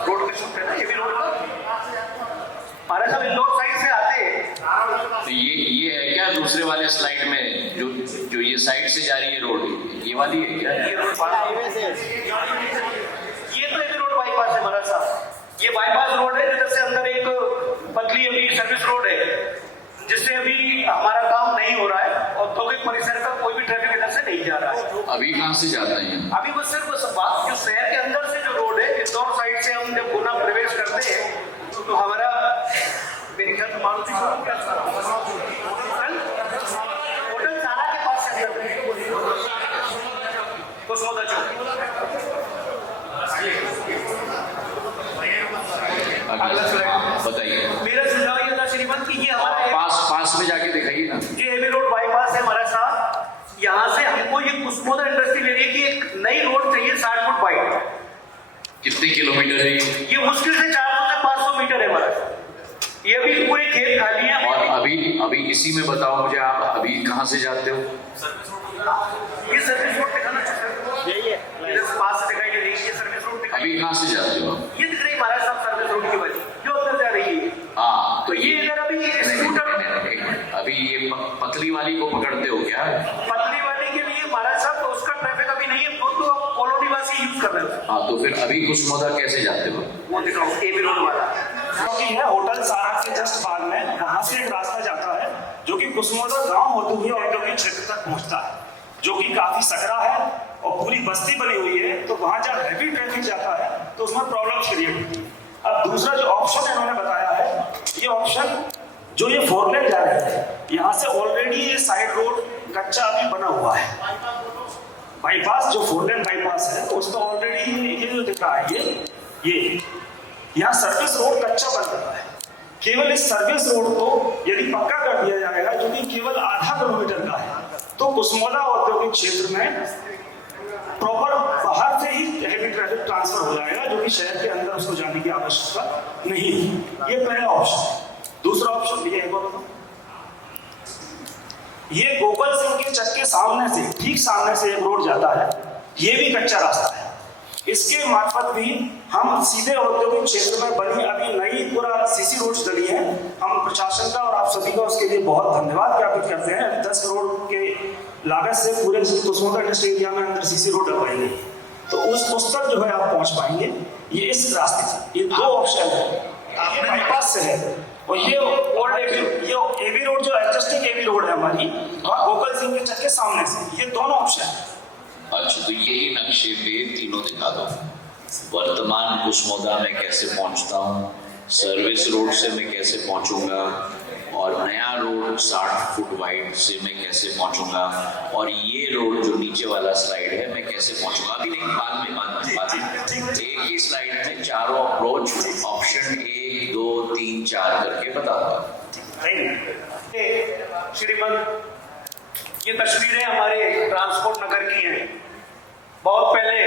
रोड के सूट है ना, ये भी रोड का हमारे सब इंदौर साइड से आते हैं। तो ये है क्या दूसरे वाले स्लाइड में जो ये साइड से जा रही है रोड, ये वाली है क्या? ये रोड हाईवे से, ये तो एबी रोड बाईपास है महाराज साहब। ये बाईपास रोड है, जिधर से अंदर एक पतली अभी सर्विस रोड है, जिससे अभी हमारा काम नहीं हो रहा है। औद्योगिक परिसर का कोई भी ट्रैफिक इधर से नहीं जा रहा है। अभी कहाँ से जाता है? अभी बस सिर्फ बात जो शहर के अंदर से जो रोड है, इंदौर साइड से हम जब गुना प्रवेश करते हैं तो हमारा मेरे ख्याल से मारुति होटल सारा के पास से अंदर कुसमुदा चौक। बताइए। मेरा सुझाव ये था श्रीमंत की, ये हमारा पास में जाके दिखाइए ना। ये एबी रोड बाईपास है हमारा साहब। यहाँ से हमको ये कुसमुदा इंडस्ट्रियल एरिया की एक नई रोड चाहिए 60 फुट वाइड। कितने किलोमीटर है ये मुश्किल से 400 से 500 मीटर है हमारा। ये अभी पूरे खेत खाली है। और अभी इसी में बताओ मुझे, आप अभी कहाँ से जाते हो? ये सर्विस रोड दिखाना चाहिए, यही है पास से दिखाई दे रही है। ये सर्विस रोड दिखाई, अभी कहाँ से जाते हो? ये दिख रही महाराज साहब सर्विस रोड की वजह जो अंदर जा रही है। हाँ, तो ये अगर अभी स्कूटर अभी ये पतली वाली को पकड़ते हो क्या? पतली वाली के लिए महाराज साहब तो उसका ट्रैफिक अभी नहीं है, तो कॉलोनी वासी यूज कर रहे हो। हाँ, तो फिर अभी कुसमुदा कैसे जाते हो? वो दिखाओ एबी रोड वाला है होटल सारा के जस्ट बाद में, वहां से एक रास्ता जाता है जो कि कुसमुदा गांव होते हुए औद्योगिक क्षेत्र तक पहुंचता है, जो कि काफी सकरा है और पूरी बस्ती बनी हुई है। तो वहां जब हैवी ट्रैफिक जाता है तो उसमें प्रॉब्लम क्रिएट होती है। अब दूसरा जो ऑप्शन इन्होंने बताया है, ये ऑप्शन जो ये 4 लेन जा रही है, यहाँ से ऑलरेडी ये साइड रोड कच्चा अभी बना हुआ है। बाईपास जो 4 लेन बाईपास है उसमें ऑलरेडी ये जो दिख रहा है, ये यहाँ सर्विस रोड कच्चा बन रहा है। केवल इस सर्विस रोड को यदि पक्का कर दिया जाएगा, जो कि केवल आधा किलोमीटर का है, तो कुसमुदा औद्योगिक क्षेत्र में प्रॉपर बाहर से ही हैवी ट्रैफिक ट्रांसफर हो जाएगा, जो कि शहर के अंदर उसको जाने की आवश्यकता नहीं है। ये पहला ऑप्शन है। दूसरा ऑप्शन ये है, ये गोकुल सिंह के चक के सामने से, ठीक सामने से एक रोड जाता है, ये भी कच्चा रास्ता है। इसके मार्फत भी हम सीधे औद्योगिक क्षेत्र में बनी अभी नई पूरा सीसी रोड्स डली है। हम प्रशासन का और आप सभी का उसके लिए बहुत धन्यवाद ज्ञापित करते हैं। 10 करोड़ के लागत से पूरे कुसमुदा इंडस्ट्रियल एरिया में अंदर सीसी रोड डलवाई गई, तो उस तक जो है आप पहुंच पाएंगे। ये इस रास्ते से, ये 2 ऑप्शन है, ये बाईपास से है और ये ओल्ड एबी रोड जो एडजस्टिंग एबी रोड है हमारी, वहाँ गोकुल सिंह के चक के सामने से, ये दोनों ऑप्शन है। अच्छा, तो यही नक्शे पे तीनों दिखा दो। वर्तमान कुसमुदा में कैसे पहुंचता हूँ, सर्विस रोड से मैं कैसे पहुंचूंगा, और नया रोड 60 फुट वाइड से मैं कैसे पहुंचूंगा, और ये रोड जो नीचे वाला स्लाइड है मैं कैसे पहुंचूंगा। अभी नहीं, बाद में एक ही स्लाइड में चारों अप्रोच ऑप्शन 1, 2, 3, 4 करके बताऊंगा। श्रीमंत, ये तस्वीरें हमारे ट्रांसपोर्ट नगर की हैं। बहुत पहले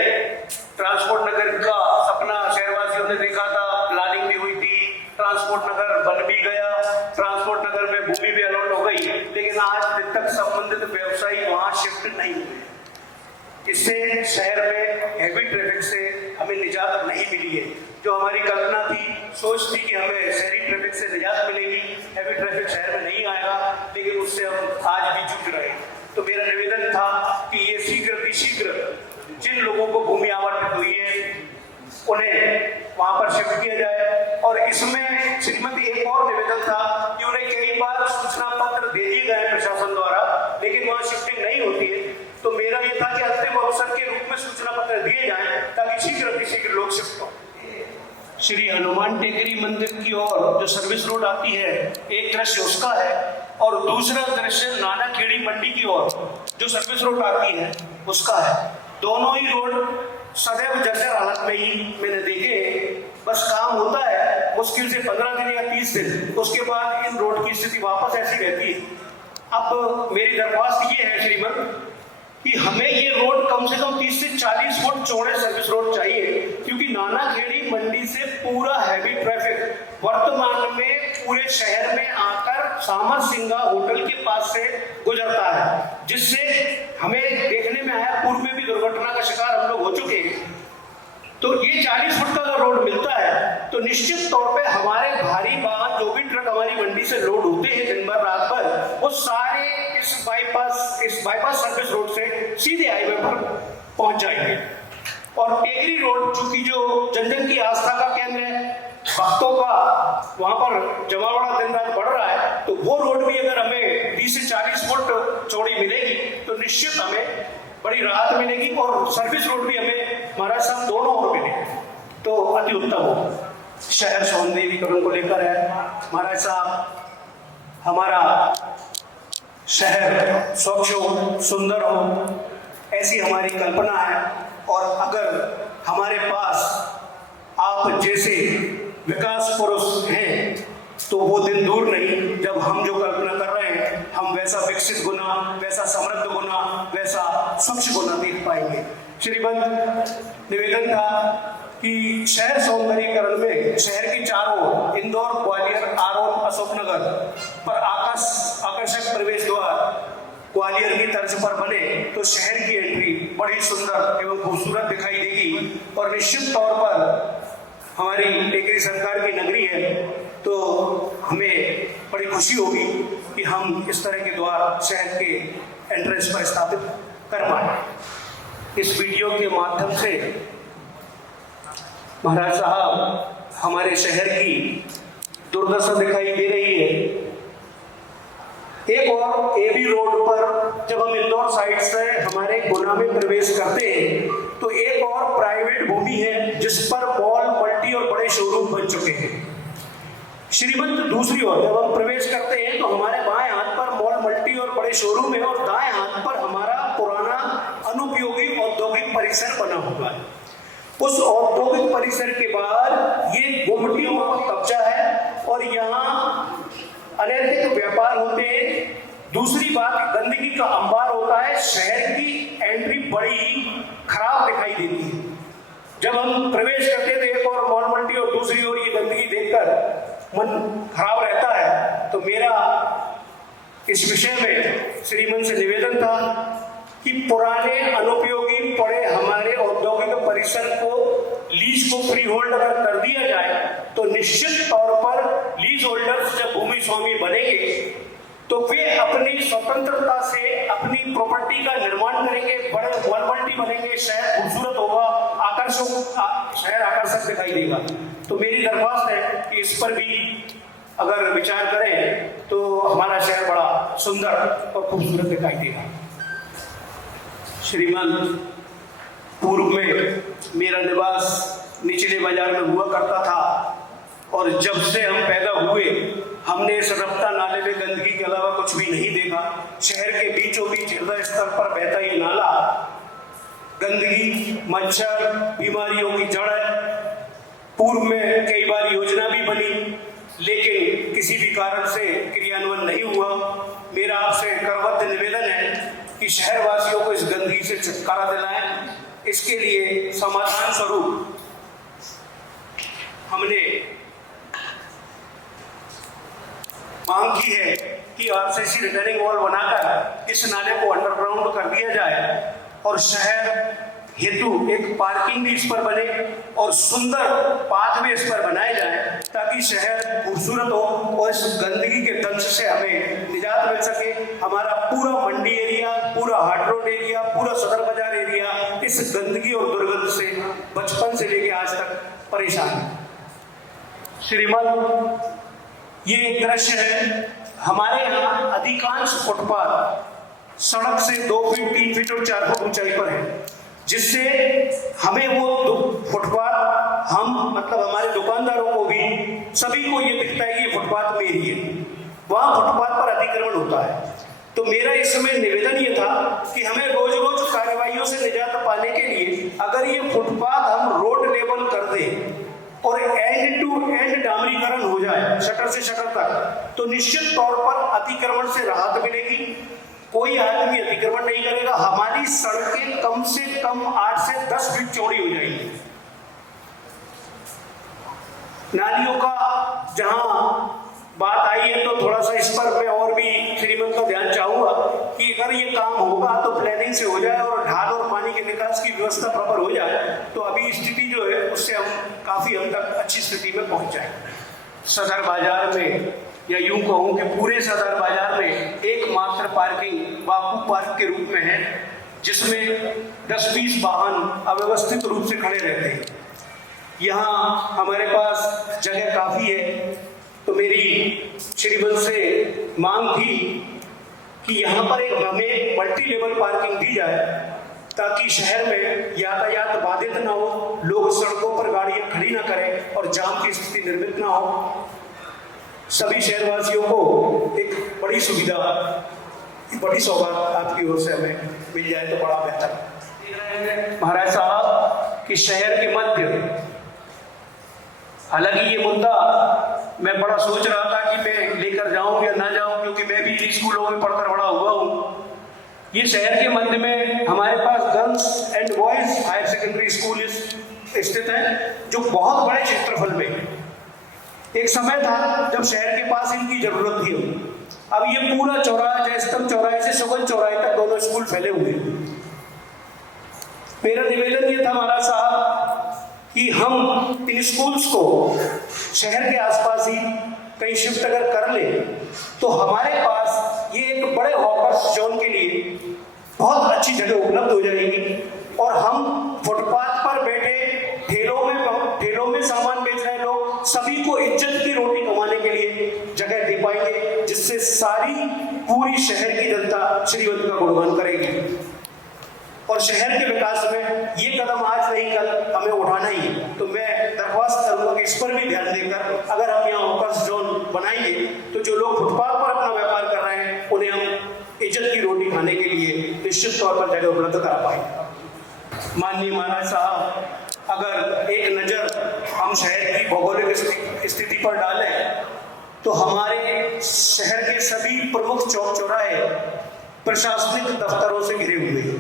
ट्रांसपोर्ट नगर का सपना शहरवासियों ने देखा था, प्लानिंग भी हुई थी, ट्रांसपोर्ट नगर बन भी गया। ट्रांसपोर्ट जिससे शहर में हैवी ट्रैफिक से हमें निजात नहीं मिली है। जो हमारी कल्पना थी, सोच थी कि हमें शहरी ट्रैफिक से निजात मिलेगी, हैवी ट्रैफिक शहर में नहीं आएगा, लेकिन उससे हम आज भी जूझ रहे हैं। तो मेरा निवेदन था कि ये शीघ्र जिन लोगों को भूमि आवंटित हुई है उन्हें वहां पर शिफ्ट किया जाए। और इसमें श्रीमती एक और निवेदन था कि उन्हें कई बार सूचना पत्र दे दिए गए प्रशासन द्वारा, लेकिन वहां शिफ्टिंग नहीं होती है। तो मेरा ये था कि अंतिम अवसर के रूप में सूचना पत्र दिए जाएं ताकि शीघ्र लोग शिफ्ट हो। श्री हनुमान टेकरी मंदिर की ओर जो सर्विस रोड आती है, एक दृश्य उसका है, और दूसरा दृश्य नाना खेड़ी मंडी की ओर जो सर्विस रोड आती है उसका है। दोनों ही रोड सदैव जर्जर हालत में ही मैंने देखे। बस काम होता है मुश्किल से 15 दिन या 30 दिन, उसके बाद इन रोड की स्थिति वापस ऐसी रहती है। अब मेरी दरख्वास्त ये है श्रीमन कि हमें ये रोड कम से कम 30 से 40 फुट चौड़े सर्विस रोड चाहिए, क्योंकि नाना खेड़ी मंडी से पूरा हैवी ट्रैफिक वर्तमान में पूरे शहर में आकर सामर सिंगा होटल के पास से गुजरता है, जिससे हमें देखने में आया पूर्व में भी दुर्घटना का शिकार हम लोग हो चुके हैं। तो ये 40 फुट का अगर रोड मिलता है तो निश्चित तौर पे हमारे भारी वाहन जो भी ट्रक हमारी मंडी से लोड होते हैं दिन भर रात भर, वो सारे इस बाईपास सर्विस रोड से सीधे हाईवे पर पहुंच जाएंगे। और टेकरी रोड चूंकि जो जन की आस्था का केंद्र है, भक्तों का वहां पर जमावड़ा दिन रात बढ़ रहा है, तो वो रोड भी अगर हमें 30 से 40 फुट चौड़ी मिलेगी तो निश्चित हमें बड़ी राहत मिलेगी, और सर्विस रोड भी हमें महाराज साहब दोनों ओर मिले तो अति उत्तम हो। शहर सौंदर्यीकरण को लेकर है महाराज साहब, हमारा शहर स्वच्छ हो, सुंदर हो, ऐसी हमारी कल्पना है। और अगर हमारे पास आप जैसे विकास पुरुष हैं तो वो दिन दूर नहीं जब हम जो कल्पना कर रहे हैं हम वैसा विकसित गुना, वैसा समृद्ध गुना, वैसा स्वच्छ गुना देख पाएंगे। श्रीमंत निवेदन था कि शहर सौंदर्यीकरण में शहर की चारों इंदौर, ग्वालियर, आरोन, अशोकनगर पर आकर्षक प्रवेश द्वार ग्वालियर की तर्ज पर बने तो शहर की एंट्री बड़ी सुंदर एवं खूबसूरत दिखाई देगी। और निश्चित तौर पर हमारी टेकरी सरकार की नगरी है तो हमें बड़ी खुशी होगी कि हम इस तरह के द्वार शहर के एंट्रेंस पर स्थापित कर पाए। इस वीडियो के माध्यम से महाराज साहब हमारे शहर की दुर्दशा दिखाई दे रही है। एक और एबी रोड पर जब हम इंदौर साइड से हमारे गुना में प्रवेश करते हैं तो एक और प्राइवेट भूमि है जिस पर मॉल, मल्टी और बड़े शोरूम बन चुके हैं। श्रीमंत दूसरी ओर जब हम प्रवेश करते हैं तो हमारे बाएं हाथ पर मॉल, मल्टी और बड़े शोरूम है, और दाएं हाथ पर हमारा पुराना अनुपयोगी औद्योगिक परिसर बना हुआ है। उस औद्योगिक परिसर के बाद ये गुमटियों का कब्जा है और यहाँ अनैतिक व्यापार होते हैं। दूसरी बात, गंदगी का अंबार होता है। शहर की एंट्री बड़ी खराब दिखाई देती है। जब हम प्रवेश करते थे एक और मॉल, मल्टी और दूसरी ओर ये गंदगी देखकर मन खराब रहता है। तो मेरा इस विषय में श्रीमन से निवेदन था कि पुराने अनुपयोगी पड़े हमारे औद्योगिक परिसर को लीज को फ्री होल्ड अगर कर दिया जाए तो निश्चित तौर पर लीज होल्डर्स जब भूमि स्वामी बनेंगे तो वे अपनी स्वतंत्रता से अपनी प्रॉपर्टी का निर्माण करेंगे, बड़े मॉल, मल्टी बनेंगे, शहर खूबसूरत होगा, शहर आकर्षक दिखाई देगा। तो मेरी दरख्वास्त है कि इस पर भी अगर विचार करें तो हमारा शहर बड़ा सुंदर और खूबसूरत दिखाई देगा। श्रीमान, पूर्व में मेरा निवास निचले बाजार में हुआ करता था और जब से हम पैदा हुए हमने इस रफ्ता नाले में गंदगी के अलावा कुछ भी नहीं देखा। शहर के बीचों बीच हृदय स्तर पर बहता ये नाला गंदगी, मच्छर, बीमारियों की जड़ है। पूर्व में कई बार योजना भी बनी लेकिन किसी भी कारण से क्रियान्वयन नहीं हुआ। मेरा आपसे करबद्ध निवेदन है कि शहरवासियों को इस गंदगी से छुटकारा दिलाएं। इसके लिए समाधान स्वरूप हमने मांग की है कि आरसीसी रिटर्निंग वॉल बनाकर इस नाले को अंडरग्राउंड कर दिया जाए और शहर हेतु एक पार्किंग भी इस पर बने और सुंदर पाथवे इस पर बनाए जाए ताकि शहर खूबसूरत हो और इस गंदगी के दंश से हमें निजात मिल सके। हमारा पूरा मंडी एरिया, पूरा हाट रोड एरिया, पूरा सदर बाजार एरिया इस गंदगी और दुर्गंध से बचपन से लेके आज तक परेशान है। श्रीमान, ये एक दृश्य है। हमारे यहाँ अधिकांश फुटपाथ सड़क से 2 फीट 3 फीट और 4 फुट ऊंचाई पर है, जिससे हमें वो फुटपाथ हम मतलब हमारे दुकानदारों को भी सभी को ये दिखता है कि ये फुटपाथ मेरी है, वहां फुटपाथ पर अतिक्रमण होता है। तो मेरा इस समय निवेदन ये था कि हमें रोज रोज कार्रवाइयों से निजात पाने के लिए अगर ये फुटपाथ हम रोड लेवल कर दें और एंड टू एंड डामरीकरण हो जाए शटर से शटर तक, तो निश्चित तौर पर अतिक्रमण से राहत मिलेगी। कोई आदमी अतिक्रमण नहीं करेगा। हमारी सड़कें कम से कम 8 से 10 फीट चौड़ी हो जाएंगी। नालियों का जहां बात आई है तो थोड़ा सा इस पर मैं और भी श्रीमंत का ध्यान चाहूंगा कि अगर ये काम होगा तो प्लानिंग से हो जाए और ढाल और पानी के निकास की व्यवस्था प्रॉपर हो जाए तो अभी स्थिति जो है उससे हम काफी हद तक अच्छी स्थिति में पहुंच जाए। सदर बाजार में या यूं कहूं कि पूरे सदर बाजार में एकमात्र पार्किंग बापू पार्क के रूप में है, जिसमें 10-20 वाहन अव्यवस्थित रूप से खड़े रहते हैं। यहाँ हमारे पास जगह काफी है, तो मेरी श्रीमंत से मांग थी कि यहाँ पर एक हमें मल्टी लेवल पार्किंग दी जाए ताकि शहर में यातायात बाधित ना हो, लोग सड़कों पर गाड़ियां खड़ी ना करें और जाम की स्थिति निर्मित ना हो। सभी शहरवासियों को एक बड़ी सुविधा, बड़ी सौगात आपकी ओर से हमें मिल जाए तो बड़ा बेहतर। महाराज साहब कि शहर के मध्य, हालांकि ये मुद्दा मैं बड़ा सोच रहा था कि मैं लेकर जाऊं या ना जाऊं, क्योंकि मैं भी स्कूलों में पढ़कर बड़ा हुआ हूं। ये शहर के मध्य में हमारे पास girls and boys higher secondary school स्थित है, जो बहुत बड़े क्षेत्रफल में है। एक समय था जब शहर के पास इनकी जरूरत थी। अब ये पूरा चौराहा, जयस्तंभ चौराहे से सुगन चौराहे तक दोनों स्कूल फैले हुए। मेरा निवेदन ये था महाराज साहब कि हम इन स्कूल्स को शहर के आसपास ही कहीं शिफ्ट अगर कर ले तो हमारे पास ये एक बड़े हॉकर्स जोन के लिए बहुत अच्छी जगह उपलब्ध हो जाएगी और हम फुटपाथ पर बैठे ठेलों में सामान बेच रहे लोग सभी को इज्जत की रोटी कमाने के लिए जगह दे पाएंगे, जिससे सारी पूरी शहर की जनता श्रीमंत का गुणगान करेगी। और शहर के विकास में ये कदम आज नहीं कल हमें उठाना ही है। तो मैं दरख्वास्त करूंगा कि इस पर भी ध्यान देकर अगर हम यहाँ हॉकर्स जोन बनाएंगे तो जो लोग फुटपाथ पर अपना व्यापार कर रहे हैं उन्हें हम इज्जत की रोटी खाने के लिए निश्चित तौर पर जगह उपलब्ध करा पाएंगे। माननीय महाराज साहब, अगर एक नजर हम शहर की भौगोलिक स्थिति पर डालें तो हमारे शहर के सभी प्रमुख चौक चौराहे प्रशासनिक दफ्तरों से घिरे हुए हैं।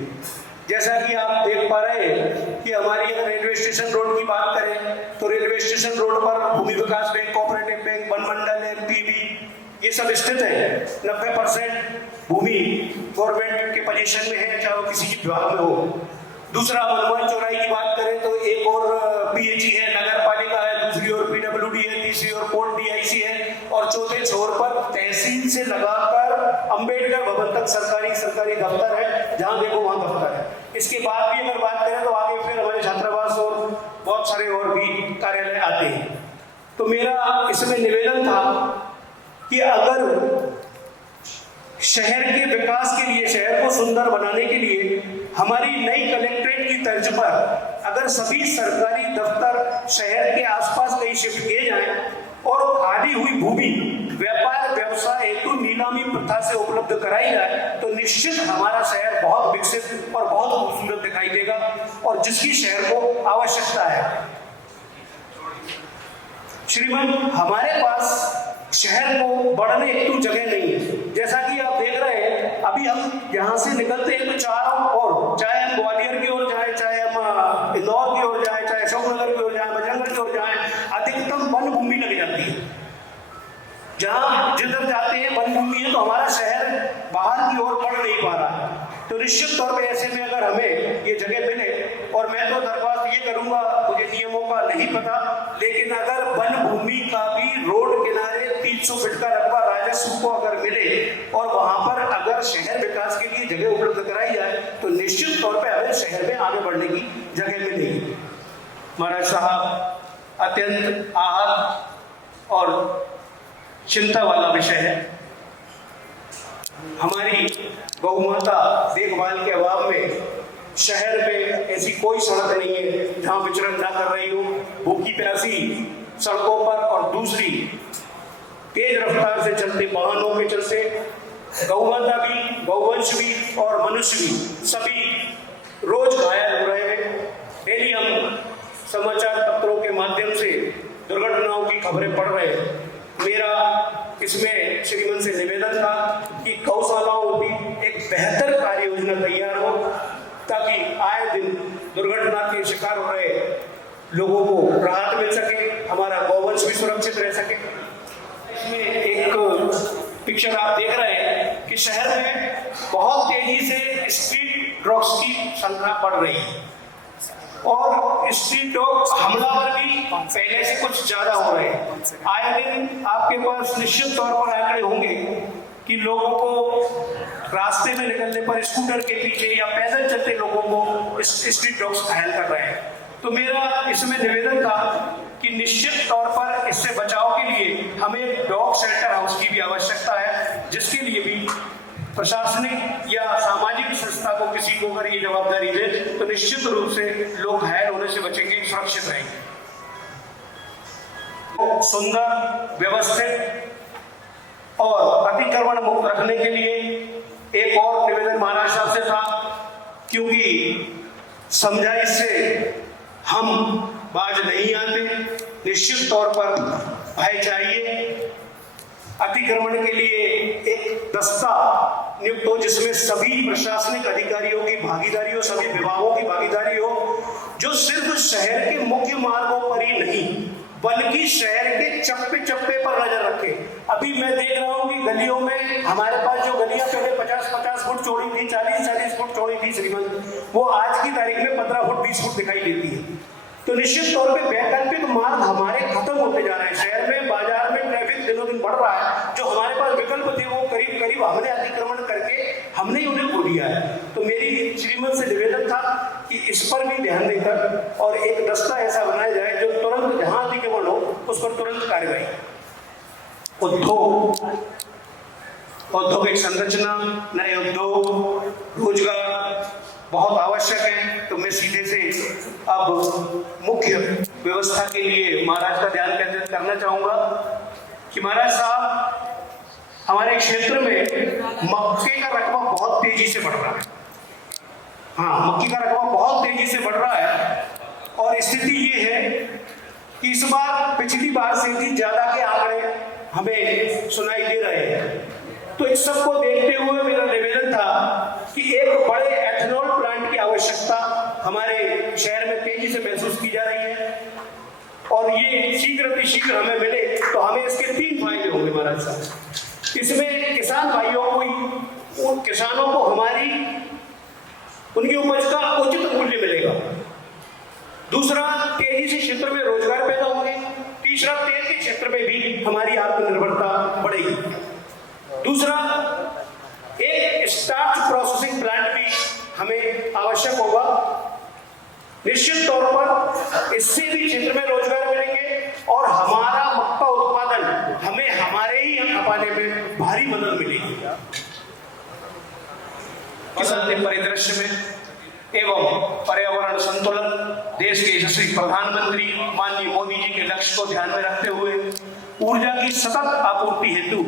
जैसा कि आप देख पा रहे हैं कि हमारी अगर रेलवे स्टेशन रोड की बात करें तो रेलवे स्टेशन रोड पर भूमि विकास बैंक, कोऑपरेटिव बैंक, वन मंडल, एमपीबी ये सब स्थित है। 90% भूमि गवर्नमेंट के पोजीशन में है, चाहे वो किसी भी विभाग में हो। दूसरा, मनोहर चौराहे की बात करें तो एक और पीएचई है, नगर पालिका है, दूसरी ओर पीडब्ल्यूडी है, तीसरी ओर पोर्ट डीआईसी है और चौथे छोर पर तहसील से लगाकर अंबेडकर भवन तक सरकारी दफ्तर है। जहां देखो वहां दफ्तर है। इसके बाद भी अगर बात करें तो आगे फिर हमारे छात्रावास और बहुत सारे और भी कार्यालय आते हैं। तो मेरा इसमें निवेदन था कि अगर शहर के विकास के लिए, शहर को सुंदर बनाने के लिए हमारी नई कलेक्ट्रेट की तर्ज पर अगर सभी सरकारी दफ्तर शहर के आसपास कहीं शिफ्ट किए जाएं और खाली हुई भूमि व्यापार व्यवसाय हेतु नीलामी प्रथा से उपलब्ध कराई जाए तो निश्चित हमारा शहर बहुत विकसित और बहुत खूबसूरत दिखाई देगा और जिसकी शहर को आवश्यकता है। श्रीमान, हमारे पास शहर को बढ़ने हेतु जगह नहीं है। जैसा कि आप देख रहे हैं, अभी हम यहाँ से निकलते हैं तो चारों ओर, चाहे हम ग्वालियर की ओर जाए, चाहे हम इंदौर की ओर जाए, चाहे अशोकनगर की ओर जाए, बजरंगगढ़ की ओर जाए, अधिकतम वन भूमि लग जाती है। जहाँ जिधर जाते हैं वन भूमि है तो हमारा शहर बाहर की ओर बढ़ नहीं पा रहा है। तो निश्चित तौर पे ऐसे में अगर हमें ये जगह मिले, और मैं तो दरख्वास्त ये करूंगा, मुझे नियमों का नहीं पता, लेकिन अगर वन भूमि का भी रोड किनारे 300 फीट का रकबा राजस्व को अगर मिले और वहां पर अगर शहर विकास के लिए जगह उपलब्ध कराई जाए तो निश्चित तौर पे हमें शहर में आगे बढ़ने की जगह मिलेगी। महाराज साहब, अत्यंत आहत और चिंता वाला विषय है। हमारी गौ माता देखभाल के अभाव में शहर में ऐसी कोई सड़क नहीं है जहां विचरण ना कर रही हो, भूखी प्यासी सड़कों पर, और दूसरी तेज रफ्तार से चलते वाहनों के चलते गौ माता भी, गौवंश भी और मनुष्य भी सभी रोज घायल हो रहे हैं। डेली हम समाचार पत्रों के माध्यम से दुर्घटनाओं की खबरें पढ़ रहे हैं। मेरा इसमें श्रीमन से निवेदन था कि गौशालाओं की एक बेहतर कार्य योजना तैयार हो ताकि आए दिन दुर्घटना के शिकार हो रहे लोगों को राहत मिल सके, हमारा गौवंश भी सुरक्षित रह सके। इसमें एक पिक्चर आप देख रहे हैं कि शहर में बहुत तेजी से स्ट्रीट डॉग्स की संख्या बढ़ रही है और स्ट्रीट डॉग हमलावर भी पहले से कुछ ज्यादा हो रहे हैं। आए दिन आपके पास निश्चित तौर पर आंकड़े होंगे कि लोगों को रास्ते में निकलने पर स्कूटर के पीछे या पैदल चलते लोगों को स्ट्रीट डॉग्स घायल कर रहे हैं। तो मेरा इसमें निवेदन था कि निश्चित तौर पर इससे बचाव के लिए हमें डॉग शेल्टर हाउस की भी आवश्यकता है, जिसके लिए भी प्रशासनिक या सामाजिक संस्था को किसी को अगर ये जवाबदारी दे तो निश्चित रूप से लोग घायल होने से बचेंगे, सुरक्षित रहेंगे। सुंदर, व्यवस्थित और अतिक्रमण मुक्त रखने के लिए एक और निवेदन महाराज साहब से था, क्योंकि समझाइश से हम बाज नहीं आते। निश्चित तौर पर भय चाहिए। अतिक्रमण के लिए एक दस्ता नियुक्त हो जिसमें सभी प्रशासनिक अधिकारियों की भागीदारी हो, सभी विभागों की भागीदारी हो, जो सिर्फ शहर के मुख्य मार्गों पर ही नहीं बल्कि शहर के चप्पे चप्पे पर नजर रखे। अभी मैं देख रहा हूँ कि गलियों में हमारे पास जो गलियां पहले 50-50 फुट चौड़ी थी, 40-40 फुट चौड़ी थी श्रीमंत, वो आज की तारीख में 15 फुट 20 फुट दिखाई देती है। तो निश्चित तौर पे वैकल्पिक मार्ग हमारे खत्म होते जा रहे हैं। शहर में, बाजार में ट्रैफिक दिनों दिन बढ़ रहा है। जो हमारे पास विकल्प थे वो करीब करीब हमने अतिक्रमण करके हमने ही उन्हें खो दिया है। तो मेरी श्रीमत से निवेदन था कि इस पर भी ध्यान देकर और एक दस्ता ऐसा बनाया जाए जो तुरंत जहां अतिक्रमण हो उस पर तुरंत कार्रवाई। औद्योगिक संरचना, नए उद्योग, रोजगार बहुत आवश्यक है। तो मैं सीधे से अब मुख्य व्यवस्था के लिए महाराज का ध्यान केंद्रित करना चाहूंगा कि महाराज साहब, हमारे क्षेत्र में मक्के का रकबा बहुत तेजी से बढ़ रहा है। हाँ, मक्के का रकबा बहुत तेजी से बढ़ रहा है और स्थिति ये है कि इस बार पिछली बार से भी ज्यादा के आंकड़े हमें सुनाई दे रहे हैं। तो इस सब को देखते हुए मेरा निवेदन था कि एक बड़े एथेनॉल प्लांट की आवश्यकता हमारे शहर में तेजी से महसूस की जा रही है और ये शीघ्र हमें मिले तो हमें इसके 3 फायदे होंगे महाराज साहब। इसमें किसान भाइयों को, उन किसानों को हमारी उनकी उपज का उचित मूल्य मिलेगा। दूसरा, तेजी से क्षेत्र में रोजगार पैदा होंगे। तीसरा, तेल के क्षेत्र में भी हमारी आत्मनिर्भरता बढ़ेगी। दूसरा, एक स्टार्च प्रोसेसिंग प्लांट भी हमें आवश्यक होगा। निश्चित तौर पर इससे भी क्षेत्र में रोजगार मिलेंगे और हमारा मक्का उत्पादन हमें हमारे ही खपाने में भारी मदद मिलेगी। बदलते परिदृश्य में एवं पर्यावरण संतुलन, देश के यशस्वी प्रधानमंत्री माननीय मोदी जी के लक्ष्य को ध्यान में रखते हुए ऊर्जा की सतत आपूर्ति हेतु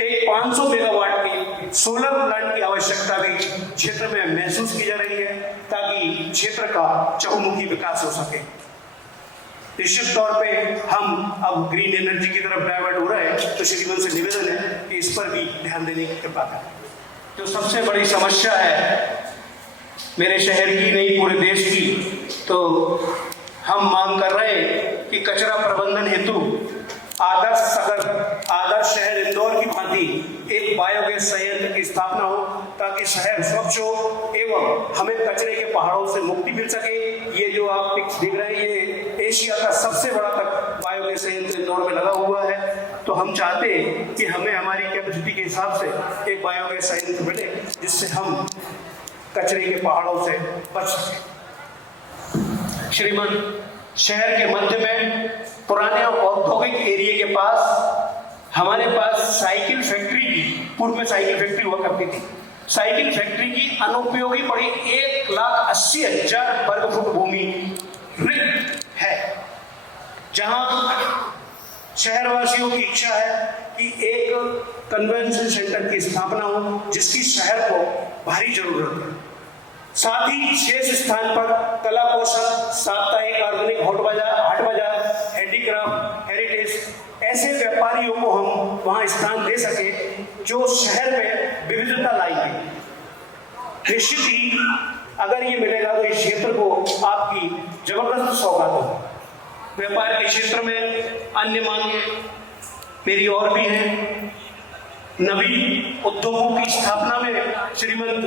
एक 500 मेगावाट की सोलर प्लांट की आवश्यकता भी क्षेत्र में महसूस की जा रही है ताकि क्षेत्र का चहुमुखी विकास हो सके। निश्चित तौर पे हम अब ग्रीन एनर्जी की तरफ डाइवर्ट हो रहे हैं, तो श्रीमन से निवेदन है कि इस पर भी ध्यान देने की कृपा करें। जो सबसे बड़ी समस्या है मेरे शहर की नहीं पूरे देश की, तो हम मांग कर रहे हैं कि कचरा प्रबंधन हेतु आदर्श सागर आदर्श शहर इंदौर की भांति एक बायोगैस संयंत्र की स्थापना हो ताकि शहर स्वच्छ हो एवं हमें कचरे के पहाड़ों से मुक्ति मिल सके। ये जो आप पिक्स देख रहे हैं ये एशिया का सबसे बड़ा तक बायोगैस संयंत्र इंदौर में लगा हुआ है। तो हम चाहते हैं कि हमें हमारी कैपेसिटी के हिसाब से एक बायोगैस संयंत्र मिले जिससे हम कचरे के पहाड़ों से बच सकें। श्रीमान, शहर के मध्य में पुराने औद्योगिक एरिया के पास हमारे पास साइकिल फैक्ट्री की, पूर्व में साइकिल फैक्ट्री हुआ करती थी, साइकिल फैक्ट्री की अनुपयोगी पड़ी 1,80,000 वर्ग फुट भूमि रिक्त है, जहां शहरवासियों की इच्छा है कि एक कन्वेंशन सेंटर की स्थापना हो जिसकी शहर को भारी जरूरत है। साथ ही शेष स्थान पर कला कौशल, साप्ताहिक ऑर्गेनिक हाट बाजार, हैंडीक्राफ्ट, हेरिटेज ऐसे व्यापारियों को हम वहां स्थान दे सके जो शहर में विविधता लाएंगे। निश्चित ही अगर ये मिलेगा तो इस क्षेत्र को आपकी जबरदस्त सौगात होगी। व्यापार के क्षेत्र में अन्य मांगे मेरी और भी हैं। नवीन उद्योगों की स्थापना में श्रीमंत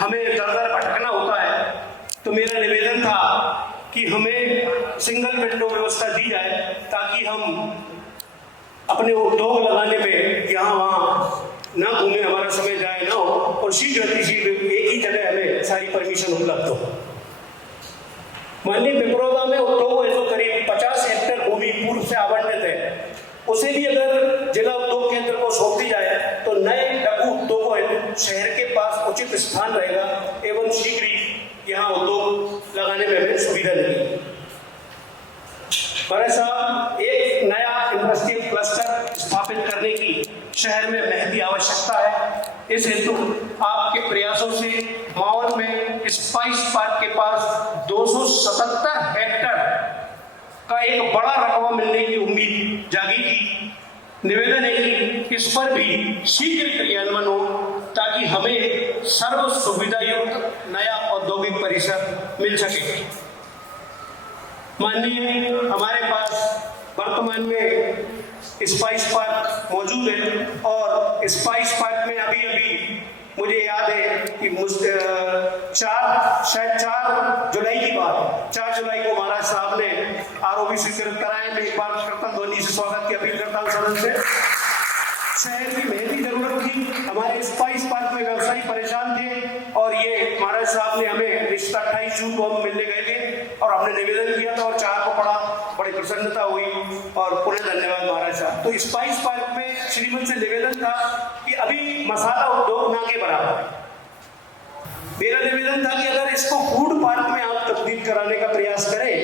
हमें दर भटकना होता है, तो मेरा निवेदन था कि हमें सिंगल विंडो व्यवस्था दी जाए ताकि हम अपने उद्योग लगाने में यहाँ वहाँ ना घूमे, हमारा समय जाए ना हो और शीघ्र एक ही जगह हमें सारी परमिशन उपलब्ध हो। माननीय पिपरोदा में उद्योगों हेतु करीब 50 हेक्टेयर भूमि पूर्व से आवंटित है, उसे भी अगर जिला उद्योग केंद्र को सौंप दी जाए तो नए लघु उद्योगों हेतु शहर के पास उचित स्थान रहेगा एवं शीघ्र ही यहाँ उद्योग लगाने में हमें सुविधा मिलेगी। बड़े साहब, एक नया इंडस्ट्रियल क्लस्टर स्थापित करने की शहर में महती आवश्यकता है। इस हेतु आपके प्रयासों से मावन में स्पाइस पार्क के पास 277 हेक्टेयर का एक बड़ा रकबा मिलने की उम्मीद जागी थी। निवेदन है कि इस पर भी शीघ्र क्रियान्वयन हो ताकि हमें सर्व सुविधा युक्त नया औद्योगिक परिसर मिल सके। माननीय, हमारे पास वर्तमान में स्पाइस पार्क मौजूद है और स्पाइस पार्क में अभी मुझे याद है कि 4 जुलाई की बात, 4 जुलाई को महाराज साहब ने आरओबी स्वीकृत कराए। मैं एक बार करतल ध्वनि से स्वागत की अपील करता हूँ सदन से। शहर की महती जरूरत थी, हमारे स्पाइस पार्क में व्यवसायी परेशान थे और ये महाराज साहब ने हमें रिश्ता 28 जून को हम मिलने गए थे और हमने निवेदन किया था और 4 को पढ़ा, बड़ी प्रसन्नता हुई और पुनः धन्यवाद महाराज साहब। तो स्पाइस पार्क में श्रीमंत से निवेदन था कि अभी मसाला उद्योग ना के बराबर है। मेरा निवेदन था कि अगर इसको फूड पार्क में आप तब्दील कराने का प्रयास करें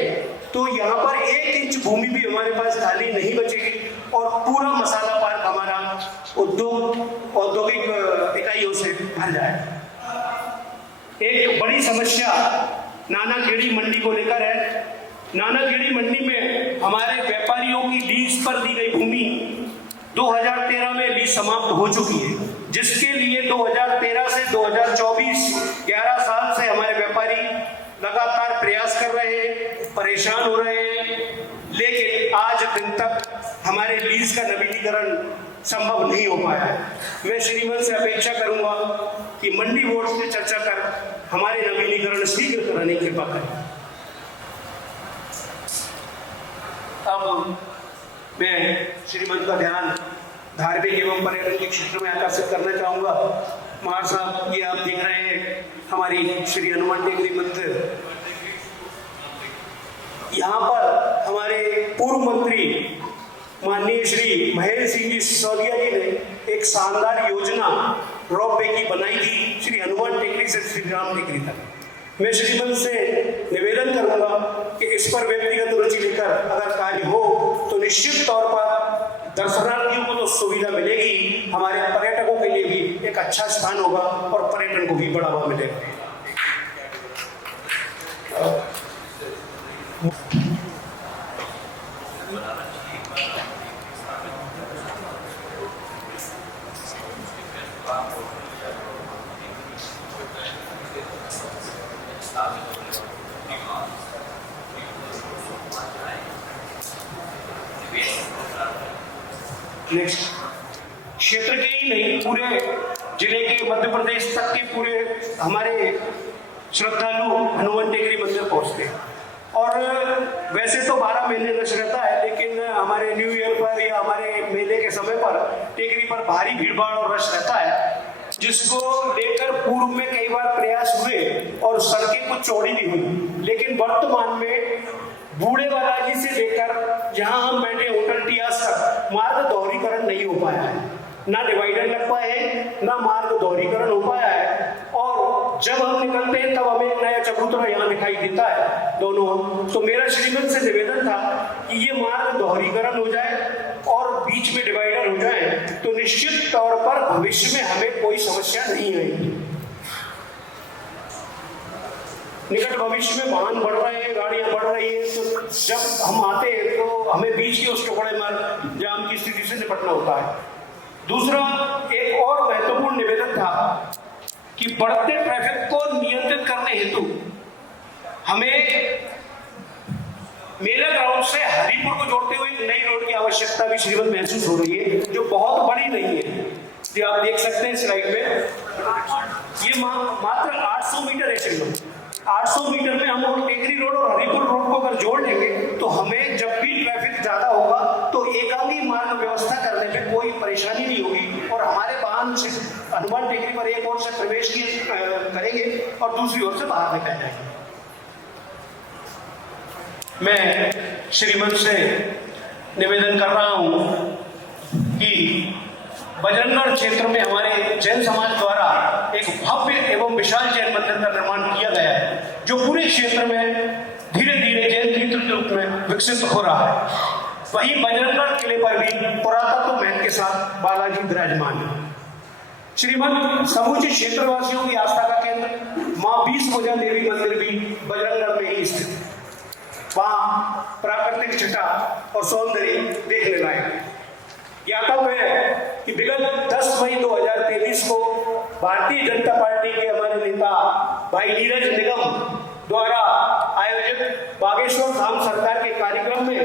तो यहाँ पर 1 इंच भूमि भी हमारे पास खाली नहीं बचेगी और पूरा मसाला पार्क हमारा औद्योगिक इकाइयों से भर जाए। एक बड़ी समस्या नानाखेड़ी मंडी को लेकर है। नानाखेड़ी मंडी में हमारे व्यापारियों की लीज पर दी गई भूमि 2013 में लीज समाप्त हो चुकी है, जिसके लिए 2013 से 2024 11 साल से हमारे व्यापारी लगातार प्रयास कर रहे हैं, परेशान हो रहे हैं, लेकिन आज दिन तक हमारे लीज का नवीनीकरण संभव नहीं हो पाया है। मैं श्रीमंत से अपेक्षा करूंगा कि मंडी बोर्ड से चर्चा कर हमारे नवीनीकरण शीघ्र कराने की कृपा करें। अब मैं श्रीमंत का ध्यान धार्मिक एवं पर्यटन के क्षेत्र में आकर्षित करना चाहूंगा। महाराज साहब, ये आप देख रहे हैं हमारी श्री हनुमान टेकरी मंदिर। यहाँ पर हमारे पूर्व मंत्री माननीय श्री महेंद्र सिंह जी सिसोदिया जी ने एक शानदार योजना रोपवे की बनाई थी श्री हनुमान टेकरी से श्री राम टेकरी तक। मैं श्रीमंत से निवेदन करूंगा कि इस पर व्यक्तिगत रुचि लेकर अगर कार्य हो तो निश्चित तौर पर दर्शनार्थियों को तो सुविधा मिलेगी, हमारे पर्यटकों के लिए भी एक अच्छा स्थान होगा और पर्यटन को भी बढ़ावा मिलेगा। नेक्स्ट क्षेत्र के ही नहीं, पूरे जिले के, मध्य प्रदेश तक के पूरे हमारे श्रद्धालु हनुमान टेकरी मंदिर पहुंचते हैं। और वैसे तो 12 महीने रश रहता है, लेकिन हमारे न्यू ईयर पर या हमारे मेले के समय पर टेकरी पर भारी भीड़भाड़ और रश रहता है, जिसको लेकर पूर्व में कई बार प्रयास हुए और सड़कें कुछ चौड़ी भी हुई, लेकिन वर्तमान में बूढ़े बालाजी से लेकर जहां हम बैठे होटल टियास तक मार्ग दोहरीकरण नहीं हो पाया है, ना डिवाइडर लग पाए हैं, ना मार्ग दोहरीकरण हो पाया है। और जब हम निकलते हैं तब हमें एक नया चबूतरा यहाँ दिखाई देता है दोनों। तो मेरा श्रीमन से निवेदन था कि ये मार्ग दोहरीकरण हो जाए और बीच में डिवाइडर हो जाए, तो निश्चित तौर पर भविष्य में हमें कोई समस्या नहीं आएगी। निकट भविष्य में वाहन बढ़ रहे हैं, गाड़ियां बढ़ रही हैं, तो जब हम आते हैं तो हमें बीच के उसके बड़े मार्ग जाम की स्थिति से निपटना होता है। दूसरा एक और महत्वपूर्ण निवेदन था कि बढ़ते ट्रैफिक को नियंत्रित करने हेतु हमें मेला ग्राउंड से हरिपुर को जोड़ते हुए एक नई रोड की आवश्यकता भी श्रीमद महसूस हो रही है, जो बहुत बड़ी नहीं है। जो आप देख सकते हैं स्लाइड में, ये मात्र 800 मीटर है श्रीमद। 800 मीटर में हम लोग टेकरी रोड और हरिपुर रोड को अगर जोड़ लेंगे तो हमें जब भी ट्रैफिक ज्यादा होगा तो एकांगी मार्ग व्यवस्था करने में कोई परेशानी नहीं होगी और हमारे वाहन हनुमान टेकरी पर एक ओर से प्रवेश करेंगे और दूसरी ओर से बाहर निकल जाएंगे। मैं श्रीमन से निवेदन कर रहा हूं कि बजरंगगढ़ क्षेत्र में हमारे जैन समाज द्वारा एक भव्य एवं विशाल जैन मंदिर का निर्माण किया गया है, जो पूरे क्षेत्र में धीरे धीरे जैन तीर्थ के रूप में विकसित हो रहा है। वहीं बजरंगगढ़ किले पर भी पुरातत्व महल के साथ बालाजी विराजमान है। श्रीमद समूचे क्षेत्रवासियों की आस्था का केंद्र मां 20 भुजा देवी मंदिर भी बजरंगगढ़ में ही स्थित है। वहां प्राकृतिक छटा और सौंदर्य देखने लायक है। ज्ञातव्य है कि विगत 10 मई 2023 को भारतीय जनता पार्टी के हमारे नेता भाई नीरज निगम द्वारा आयोजित बागेश्वर धाम सरकार के कार्यक्रम में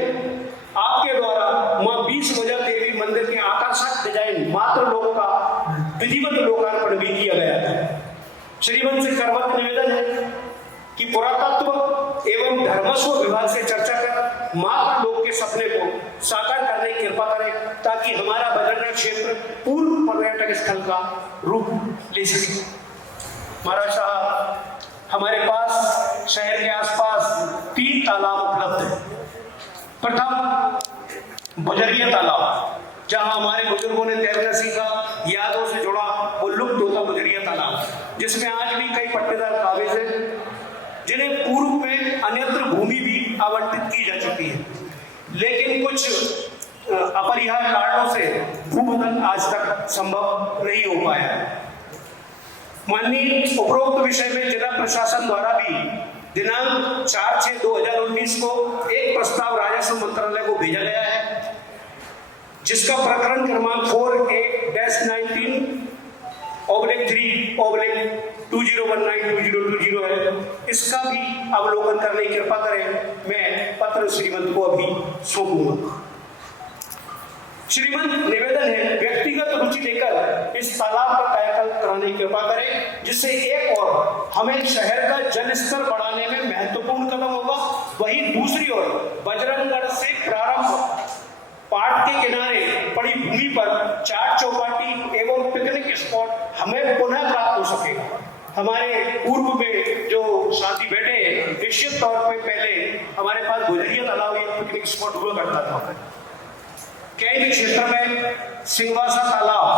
आपके द्वारा मां 20 भुजा देवी मंदिर के आकर्षक डिजाइन मात्र लोक का विधिवत लोकार्पण भी किया गया था। श्रीमन से करवत निवेदन है कि पुरातत्व एवं धर्मस्व विभाग से चर्चा कर मात्र लोग के सपने को साकार करने की कृपा करें, ताकि हमारा बजरंगगढ़ क्षेत्र पूर्व पर्यटक स्थल का रूप ले सके। महाराज साहब, हमारे पास शहर के आसपास 3 तालाब उपलब्ध है। प्रथम बुजरिया तालाब, जहां हमारे बुजुर्गों ने तैरना सीखा, यादों से जुड़ा वो लुप्त होता बुजरिया तालाब, जिसमें आज भी कई पट्टेदार काबिज हैं, जिन्हें पूर्व में अन्यत्र भूमि भी आवंटित की जा चुकी है, लेकिन कुछ अपरिहार्य कारणों से भूबदल आज तक संभव नहीं हो पाया। माननीय उपरोक्त विषय में जिला प्रशासन द्वारा भी दिनांक 4/6/2019 को एक प्रस्ताव राजस्व मंत्रालय को भेजा गया है, जिसका प्रकरण क्रमांक 4A-19/3/2019-2020 है। इसका भी अवलोकन करने की कृपा करें। मैं पत्र श्रीमंत को अभी सौंपूंगा। श्रीमंत निवेदन है, व्यक्तिगत रुचि लेकर इस तालाब का कायाकल्प कराने की कृपा करें, जिससे एक और हमें शहर का जल स्तर बढ़ाने में महत्वपूर्ण कदम होगा, वहीं दूसरी ओर बजरंगगढ़ से प्रारंभ पाट के किनारे पड़ी भूमि पर चाट चौपाटी एवं पिकनिक स्पॉट हमें पुनः प्राप्त हो सकेगा। हमारे पूर्व में जो साथी बैठे हैं, निश्चित तौर पे पहले हमारे पास गुजरिया तालाब एक पिकनिक स्पॉट हुआ करता था। कैंट क्षेत्र में सिंहवासा तालाब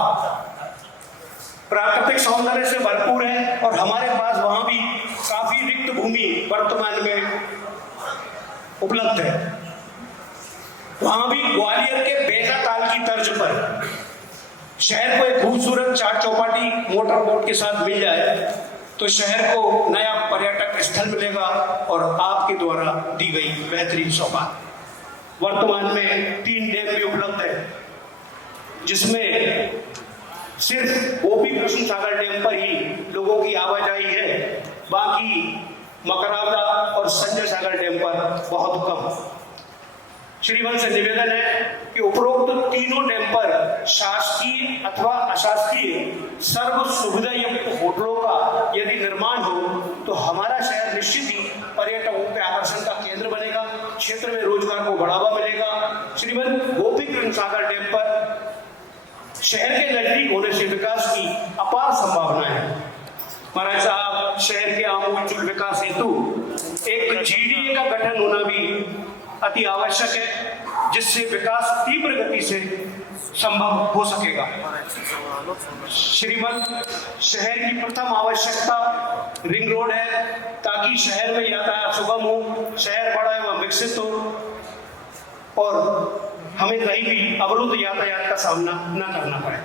प्राकृतिक सौंदर्य से भरपूर है और हमारे पास वहां भी काफी रिक्त भूमि वर्तमान में उपलब्ध है। वहां भी ग्वालियर के बेगा ताल की तर्ज पर शहर को एक खूबसूरत चार चौपाटी मोटर बोट के साथ मिल जाए तो शहर को नया पर्यटक स्थल मिलेगा और आपके द्वारा दी गई बेहतरीन सौगात। वर्तमान में 3 डैम भी उपलब्ध है, जिसमें सिर्फ गोपी कृष्ण सागर डैम पर ही लोगों की आवाजाही है, बाकी मकरादा और संजय सागर डैम पर बहुत कम। श्रीमान से निवेदन है कि उपरोक्त तीनों डैम पर शासकीय अथवा अशासकीय सर्व सुविधा युक्त होटलों का यदि निर्माण हो तो हमारा शहर निश्चित ही पर्यटकों के आकर्षण का केंद्र बनेगा, क्षेत्र में रोजगार को बढ़ावा मिलेगा। श्रीमान गोपीकृष्ण सागर डैम पर शहर के नजदीक होने से विकास की अपार संभावनाएं हैं। महाराज साहब, शहर के आमूल विकास हेतु एक GDA का गठन होना भी अति आवश्यक है, जिससे विकास तीव्र गति से संभव हो सकेगा। श्रीमान, शहर की प्रथम आवश्यकता रिंग रोड है, ताकि शहर में यातायात सुगम हो, शहर बड़ा एवं विकसित हो और हमें कहीं भी अवरुद्ध यातायात का सामना न करना पड़े।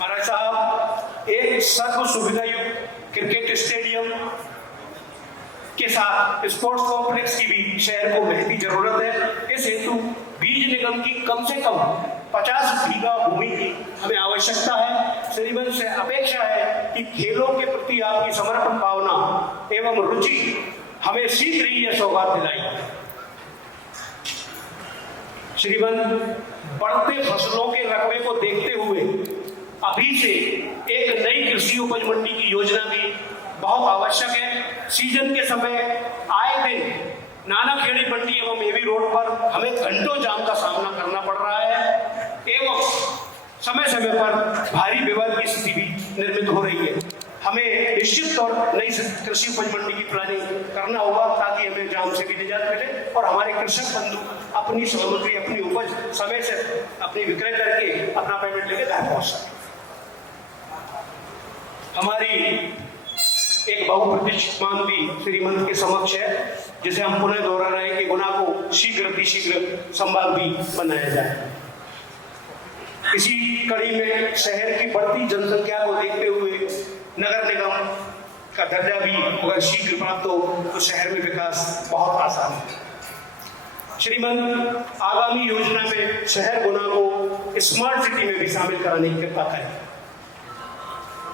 महाराज साहब, एक सर्व सुविधा युक्त क्रिकेट स्टेडियम के साथ स्पोर्ट्स कॉम्प्लेक्स की भी शहर को महती जरूरत है। इस हेतु बीज निगम की कम से कम 50 बीघा भूमि की हमें आवश्यकता है। श्रीमान से अपेक्षा है कि खेलों के प्रति आपकी समर्पण भावना एवं रुचि हमें शीघ्र ही यह सौगात दिलाई। श्रीमान, बढ़ते फसलों के रकबे को देखते हुए अभी से एक नई कृषि उपज मंडी की योजना भी बहुत आवश्यक है। सीजन के समय आए दिन नानाखेड़ी मंडी एवं एवी रोड पर हमें घंटों जाम का सामना करना पड़ रहा है एवं समय समय पर भारी विवाद की स्थिति भी निर्मित हो रही है। हमें निश्चित तौर नई कृषि उपज मंडी की प्लानिंग करना होगा, ताकि हमें जाम से भी निजात मिले और हमारे कृषक बंधु अपनी सामग्री, अपनी उपज समय से अपनी विक्रय करके अपना पेमेंट लेके घर पहुंच सके। हमारी एक बहुप्रतीक्षित मांग भी श्रीमंत के समक्ष है, जिसे हम पुनः दोहरा रहे हैं कि गुना को शीघ्र संभाल भी बनाया जाए। इसी कड़ी में शहर की बढ़ती जनसंख्या को देखते हुए नगर निगम का दर्जा भी अगर शीघ्र प्राप्त हो तो शहर में विकास बहुत आसान है। श्रीमन, आगामी योजना में शहर गुना को स्मार्ट सिटी में भी शामिल कराने की कृपा करें,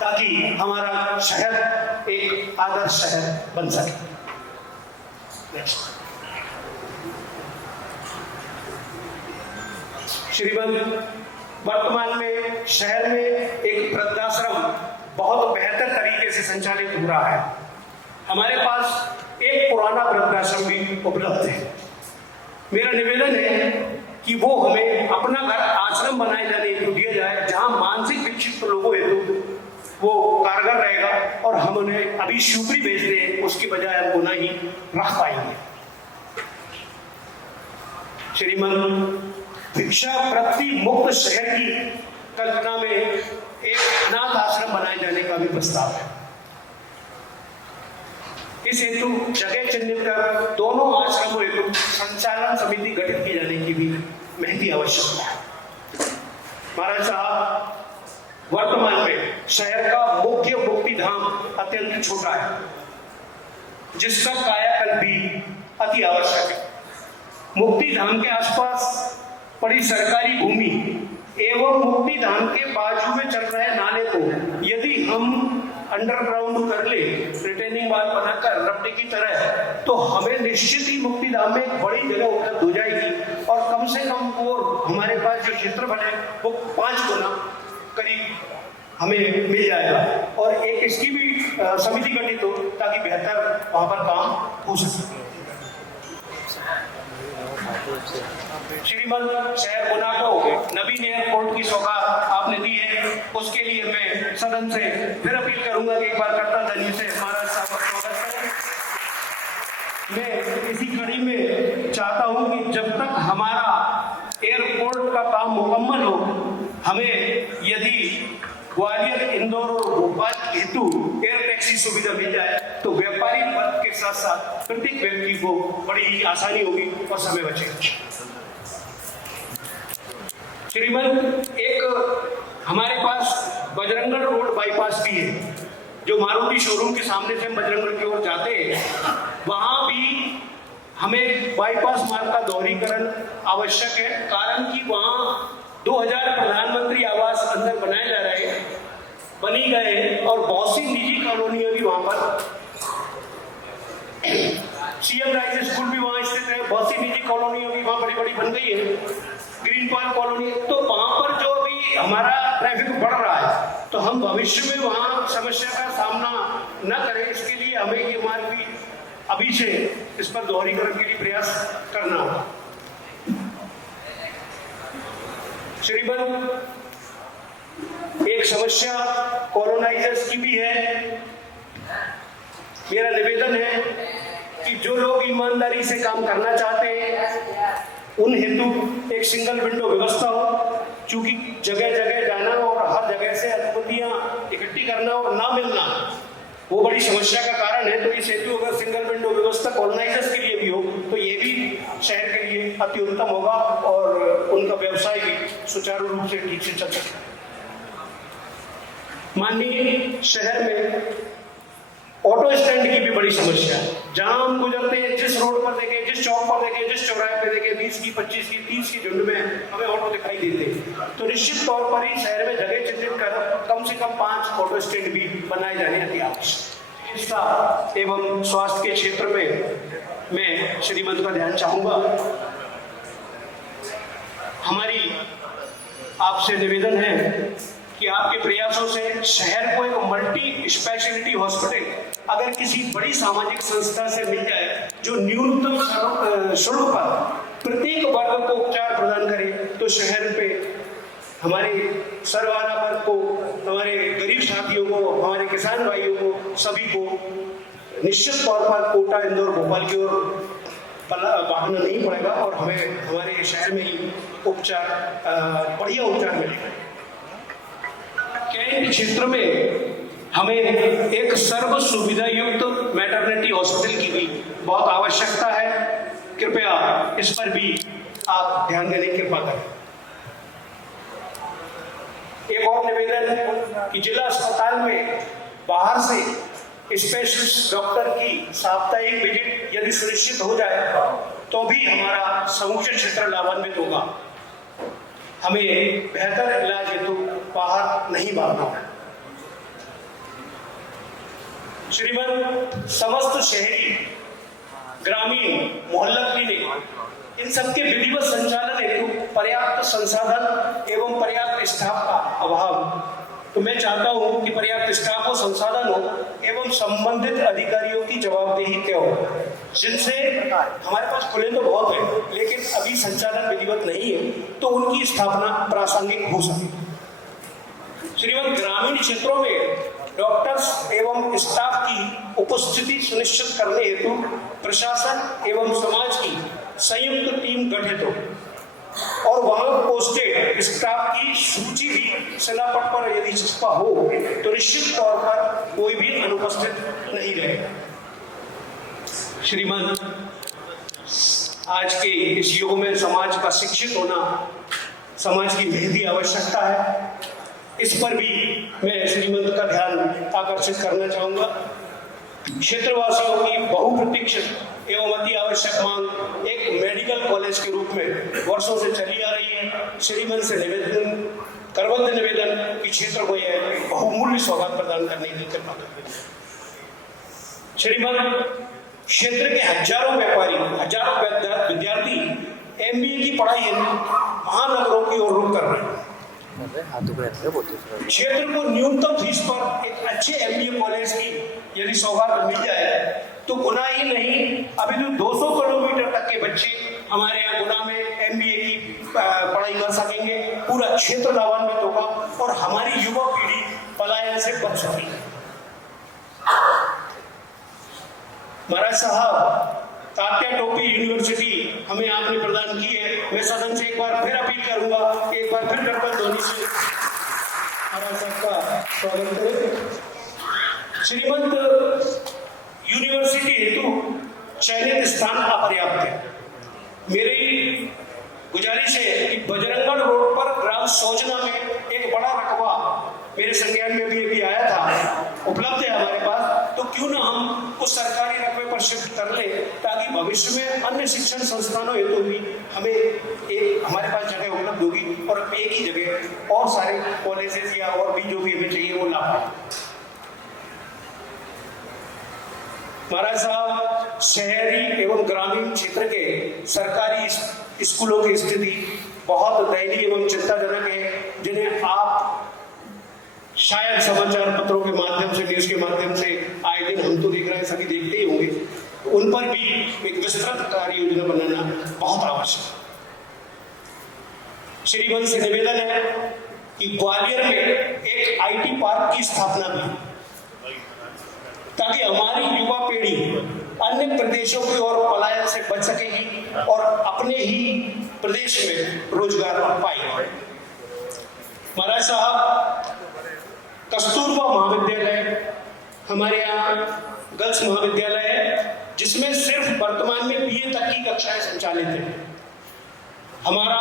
ताकि हमारा शहर एक आदर्श शहर बन सके। श्रीमन, वर्तमान में शहर में एक वृद्धाश्रम बहुत बेहतर तरीके से संचालित हो रहा है। हमारे पास एक पुराना वृद्धाश्रम भी उपलब्ध है। मेरा निवेदन है कि वो हमें अपना घर आश्रम बनाए जाने हेतु दिया जाए, जहां मानसिक विक्षिप्त लोगों हेतु वो कारगर रहेगा और हम उन्हें अभी शिवपुरी भेज दें, उसकी बजाय हम गुना ही रख पाएंगे। श्रीमन, भिक्षा प्रति मुक्त शहर की कल्पना में एक अनाथ आश्रम बनाए जाने का भी प्रस्ताव है। इस हेतु जगह चिन्हित कर दोनों आश्रमों हेतु संचालन समिति गठित की जाने की भी महती आवश्यकता है। महाराज साहब, वर्तमान में शहर का मुख्य मुक्ति धाम अत्यंत छोटा है, जिसका कायाकल्प भी अति आवश्यक है। मुक्ति धाम के आसपास पड़ी सरकारी भूमि एवं मुक्ति धाम के बाजू में चल रहे नाले को यदि हम अंडरग्राउंड कर ले, रिटेनिंग वाल बनाकर रपटे की तरह, तो हमें निश्चित ही मुक्ति धाम में एक बड़ी जगह उपलब्ध हो जाएगी और कम से कम वो हमारे पास जो क्षेत्रफल है वो 5 गुना करीब हमें मिल जाएगा और एक इसकी भी समिति गठित हो, ताकि बेहतर वहां पर काम हो सके। श्रीमन, शहर गुना को नवीन एयरपोर्ट की सौगात आपने दी है, उसके लिए मैं सदन से फिर अपील करूंगा कि एक बार करता धन्य से महाराज साहब का स्वागत करें। मैं इसी कड़ी में चाहता हूं कि जब तक हमारा एयरपोर्ट का काम मुकम्मल हो, हमें यदि ग्वालियर, इंदौर और भोपाल हेतु एयर टैक्सी सुविधा मिल जाए तो व्यापारी वर्ग के साथ साथ प्रत्येक व्यक्ति को बड़ी ही आसानी होगी और समय बचेगा। श्रीमन, एक हमारे पास बजरंगगढ़ रोड बाईपास भी है, जो मारुति शोरूम के सामने से हम बजरंगगढ़ की ओर जाते हैं, वहां भी हमें बाईपास मार्ग का दोहरीकरण आवश्यक है। कारण कि वहां 2000 प्रधानमंत्री आवास अंदर बनाए जा रहे हैं, बनी गए और बहुत सी निजी कॉलोनियां भी वहां पर सीएम राइज स्कूल भी वहाँ स्थित है, बहुत सी निजी कॉलोनियाँ भी वहाँ बड़ी बड़ी बन गई है, ग्रीन पार्क कॉलोनी। तो वहाँ पर जो अभी हमारा ट्रैफिक बढ़ रहा है, तो हम भविष्य में वहाँ समस्या का सामना न करें, इसके लिए हमें ये मार्ग भी अभी से इस पर दोहरीकरण के लिए प्रयास करना होगा। श्रीमान, एक समस्या कॉलोनाइजर्स की भी है। मेरा निवेदन है कि जो लोग ईमानदारी से काम करना चाहते हैं उन हेतु एक सिंगल विंडो व्यवस्था हो, क्योंकि जगह जगह जाना और हर जगह से अनुमतियां इकट्ठी करना और ना मिलना वो बड़ी समस्या का कारण है। तो इस हेतु अगर सिंगल विंडो व्यवस्था कॉलोनाइजर्स के लिए भी हो तो ये भी शहर के लिए अति उत्तम होगा और उनका व्यवसाय भी सुचारू रूप से ठीक से चल सकता है। माननीय, शहर में ऑटो स्टैंड की भी बड़ी समस्या है। जहां हम गुजरते हैं, जिस रोड पर देखें, जिस चौक पर देखें, जिस चौराहे पर देखें, 20 की, 25 की, 30 की झुंड में हमें ऑटो दिखाई देते हैं। तो निश्चित तौर पर ही शहर में जगह चिन्हित कर कम से कम 5 ऑटो स्टैंड भी बनाए जाने अति आवश्यक। चिकित्सा एवं स्वास्थ्य के क्षेत्र में मैं श्रीमंत का ध्यान चाहूंगा। हमारी आपसे निवेदन है कि आपके प्रयासों से शहर को एक मल्टी स्पेशलिटी हॉस्पिटल अगर किसी बड़ी सामाजिक संस्था से मिल जाए जो न्यूनतम शुल्क पर प्रत्येक वर्ग को उपचार प्रदान करे, तो शहर पे हमारे सरवाना वर्ग को, हमारे गरीब साथियों को, हमारे किसान भाइयों को, सभी को निश्चित तौर पर कोटा, इंदौर, भोपाल की ओर भागना नहीं पड़ेगा और हमें हमारे शहर में ही उपचार, बढ़िया उपचार मिलेगा। कैंट क्षेत्र में हमें एक सर्व सुविधा युक्त मैटरनिटी हॉस्पिटल की भी बहुत आवश्यकता है। कृपया इस पर भी आप ध्यान देने की कृपा करें। एक और निवेदन है कि जिला अस्पताल में बाहर से स्पेशलिस्ट डॉक्टर की साप्ताहिक विजिट यदि सुनिश्चित हो जाए तो भी हमारा समूचा क्षेत्र लाभान्वित होगा। हमें बेहतर इलाज हेतु बाहर नहीं भागना है। श्रीमान, समस्त शहरी, ग्रामीण, मोहल्ला क्लिनिक इन सबके विधिवत संचालन हेतु पर्याप्त संसाधन एवं पर्याप्त स्टाफ का अभाव। तो मैं चाहता हूं कि पर्याप्त स्टाफ हो, संसाधन हो एवं संबंधित अधिकारियों की जवाबदेही तय हो, जिनसे हमारे पास खुले तो बहुत है लेकिन अभी संचालन विधिवत नहीं है, तो उनकी स्थापना प्रासंगिक हो सके। श्रीमान, ग्रामीण क्षेत्रों में डॉक्टर्स एवं स्टाफ की उपस्थिति सुनिश्चित करने हेतु प्रशासन एवं समाज की संयुक्त टीम गठित हो और वहां पोस्टेड स्टाफ की सूची भी शिलापट पर यदि छपा हो तो निश्चित तौर पर कोई भी अनुपस्थित नहीं रहेगा। श्रीमान, आज के इस युग में समाज का शिक्षित होना समाज की बेहद आवश्यकता है। इस पर भी मैं श्रीमंत का ध्यान आकर्षित करना चाहूंगा। क्षेत्रवासियों की बहुप्रतीक्षित एवं अति आवश्यक मांग एक मेडिकल कॉलेज के रूप में वर्षों से चली आ रही है। श्रीमंत से निवेदन, करबद्ध निवेदन कि क्षेत्र को यह बहुमूल्य सौगात प्रदान करने की कृपा करें। श्रीमंत, क्षेत्र के हजारों व्यापारी, हजारों विद्यार्थी MBA की पढ़ाई महानगरों की ओर रुख कर रहे हैं। क्षेत्र को न्यूनतम फीस पर एक अच्छे MBA कॉलेज की यदि सौगात मिल जाए तो गुना ही नहीं, अभी तो 200 किलोमीटर तक के बच्चे हमारे यहाँ गुना में MBA की पढ़ाई कर सकेंगे। पूरा क्षेत्र लाभान्वित होगा और हमारी युवा पीढ़ी पलायन से बच सकेगी। महाराज साहब, तात्या टोपी यूनिवर्सिटी हमें आपने प्रदान की है। मैं सदन से एक बार फिर अपील करूंगा, एक बार फिर करबद्ध ध्वनि से महाराज साहब का स्वागत करें। श्रीमंत, यूनिवर्सिटी हेतु चयनित स्थान अपर्याप्त है। मेरी गुजारिश है कि बजरंगगढ़ रोड पर ग्राम सोजना में एक बड़ा रकबा मेरे संज्ञान में भी आया था, उपलब्ध है हमारे पास, तो क्यों ना हम उस सरकारी रकबे पर शिफ्ट कर ले ताकि भविष्य में अन्य शिक्षण संस्थानों हेतु भी हमें एक हमारे पास जगह उपलब्ध होगी और एक ही जगह और सारे कॉलेजेस या और भी जो भी हमें चाहिए वो ला पाए। महाराज साहब, शहरी एवं ग्रामीण क्षेत्र के सरकारी स्कूलों की स्थिति बहुत दयनीय एवं चिंताजनक है, जिन्हें आप शायद समाचार पत्रों के माध्यम से, न्यूज के माध्यम से आए दिन हम तो देख रहे हैं, सभी देखते ही होंगे। उन पर भी एक विस्तृत कार्य योजना बनाना बहुत आवश्यक है। श्रीमंत से निवेदन है कि ग्वालियर में एक आईटी पार्क की स्थापना भी, ताकि हमारी युवा पीढ़ी अन्य प्रदेशों की ओर पलायन से बच सकेगी और अपने ही प्रदेश में रोजगार पाएगी। महाराज साहब, कस्तूरबा महाविद्यालय हमारे यहाँ गर्ल्स महाविद्यालय है, जिसमें सिर्फ वर्तमान में बीए तक की कक्षाएं संचालित हैं। हमारा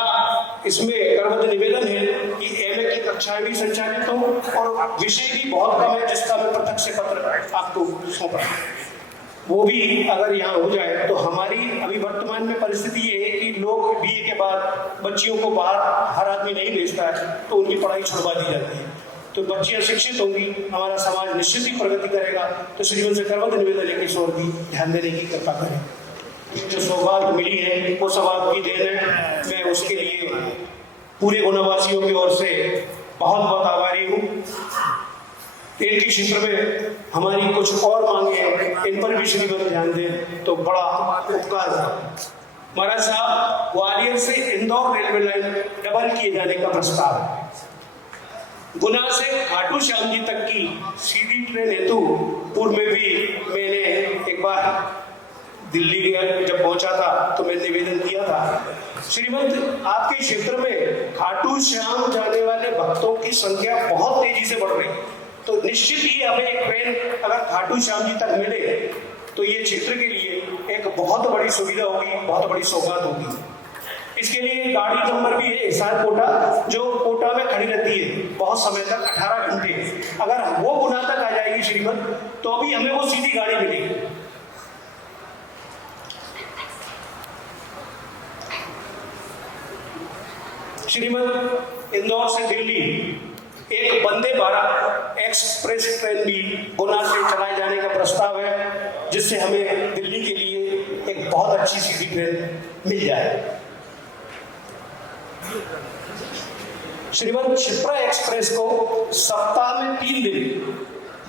इसमें करबद्ध निवेदन है कि एमए की कक्षाएं भी संचालित हों और विषय भी बहुत कम है जिसका मैं प्रत्यक्ष पत्र आपको सौंप रहा हूं। वो भी अगर यहाँ हो जाए तो हमारी अभी वर्तमान में परिस्थिति ये है कि लोग बीए के बाद बच्चियों को बाहर हर आदमी नहीं भेजता है, तो उनकी पढ़ाई छुड़वा दी जाती है। तो बच्चियां शिक्षित होंगी, हमारा समाज निश्चित ही प्रगति करेगा। तो श्रीमंत से करबद्ध निवेदन है कि इस ओर भी ध्यान देने की कृपा करें। जो सौगात मिली है वो सब आपकी देन है, मैं उसके लिए पूरे गुनावासियों की ओर से बहुत बहुत आभारी हूँ। इनके क्षेत्र में हमारी कुछ और मांगे हैं, इन पर भी श्रीमंत ध्यान दें तो बड़ा उपकार होगा। महाराज साहब, ग्वालियर से इंदौर रेलवे लाइन डबल किए जाने का प्रस्ताव है। गुना से खाटू श्याम जी तक की सीधी ट्रेन हेतु पूर्व में भी मैंने एक बार दिल्ली जब पहुंचा था तो मैंने निवेदन किया था। श्रीमंत, आपके क्षेत्र में खाटू श्याम जाने वाले भक्तों की संख्या बहुत तेजी से बढ़ रही है, तो निश्चित ही हमें एक ट्रेन अगर खाटू श्याम जी तक मिले तो ये क्षेत्र के लिए एक बहुत बड़ी सुविधा होगी, बहुत बड़ी सौगात होगी। इसके लिए गाड़ी नंबर भी है हिसार कोटा, जो कोटा में खड़ी रहती है बहुत समय तक, 18 घंटे। अगर वो गुना तक आ जाएगी श्रीमंत, तो अभी हमें वो सीधी गाड़ी मिलेगी। श्रीमंत, इंदौर से दिल्ली एक वंदे भारत एक्सप्रेस ट्रेन भी गुना से चलाए जाने का प्रस्ताव है, जिससे हमें दिल्ली के लिए एक बहुत अच्छी सीधी ट्रेन मिल जाए। श्रीमंत, शिप्रा एक्सप्रेस को सप्ताह में 3 दिन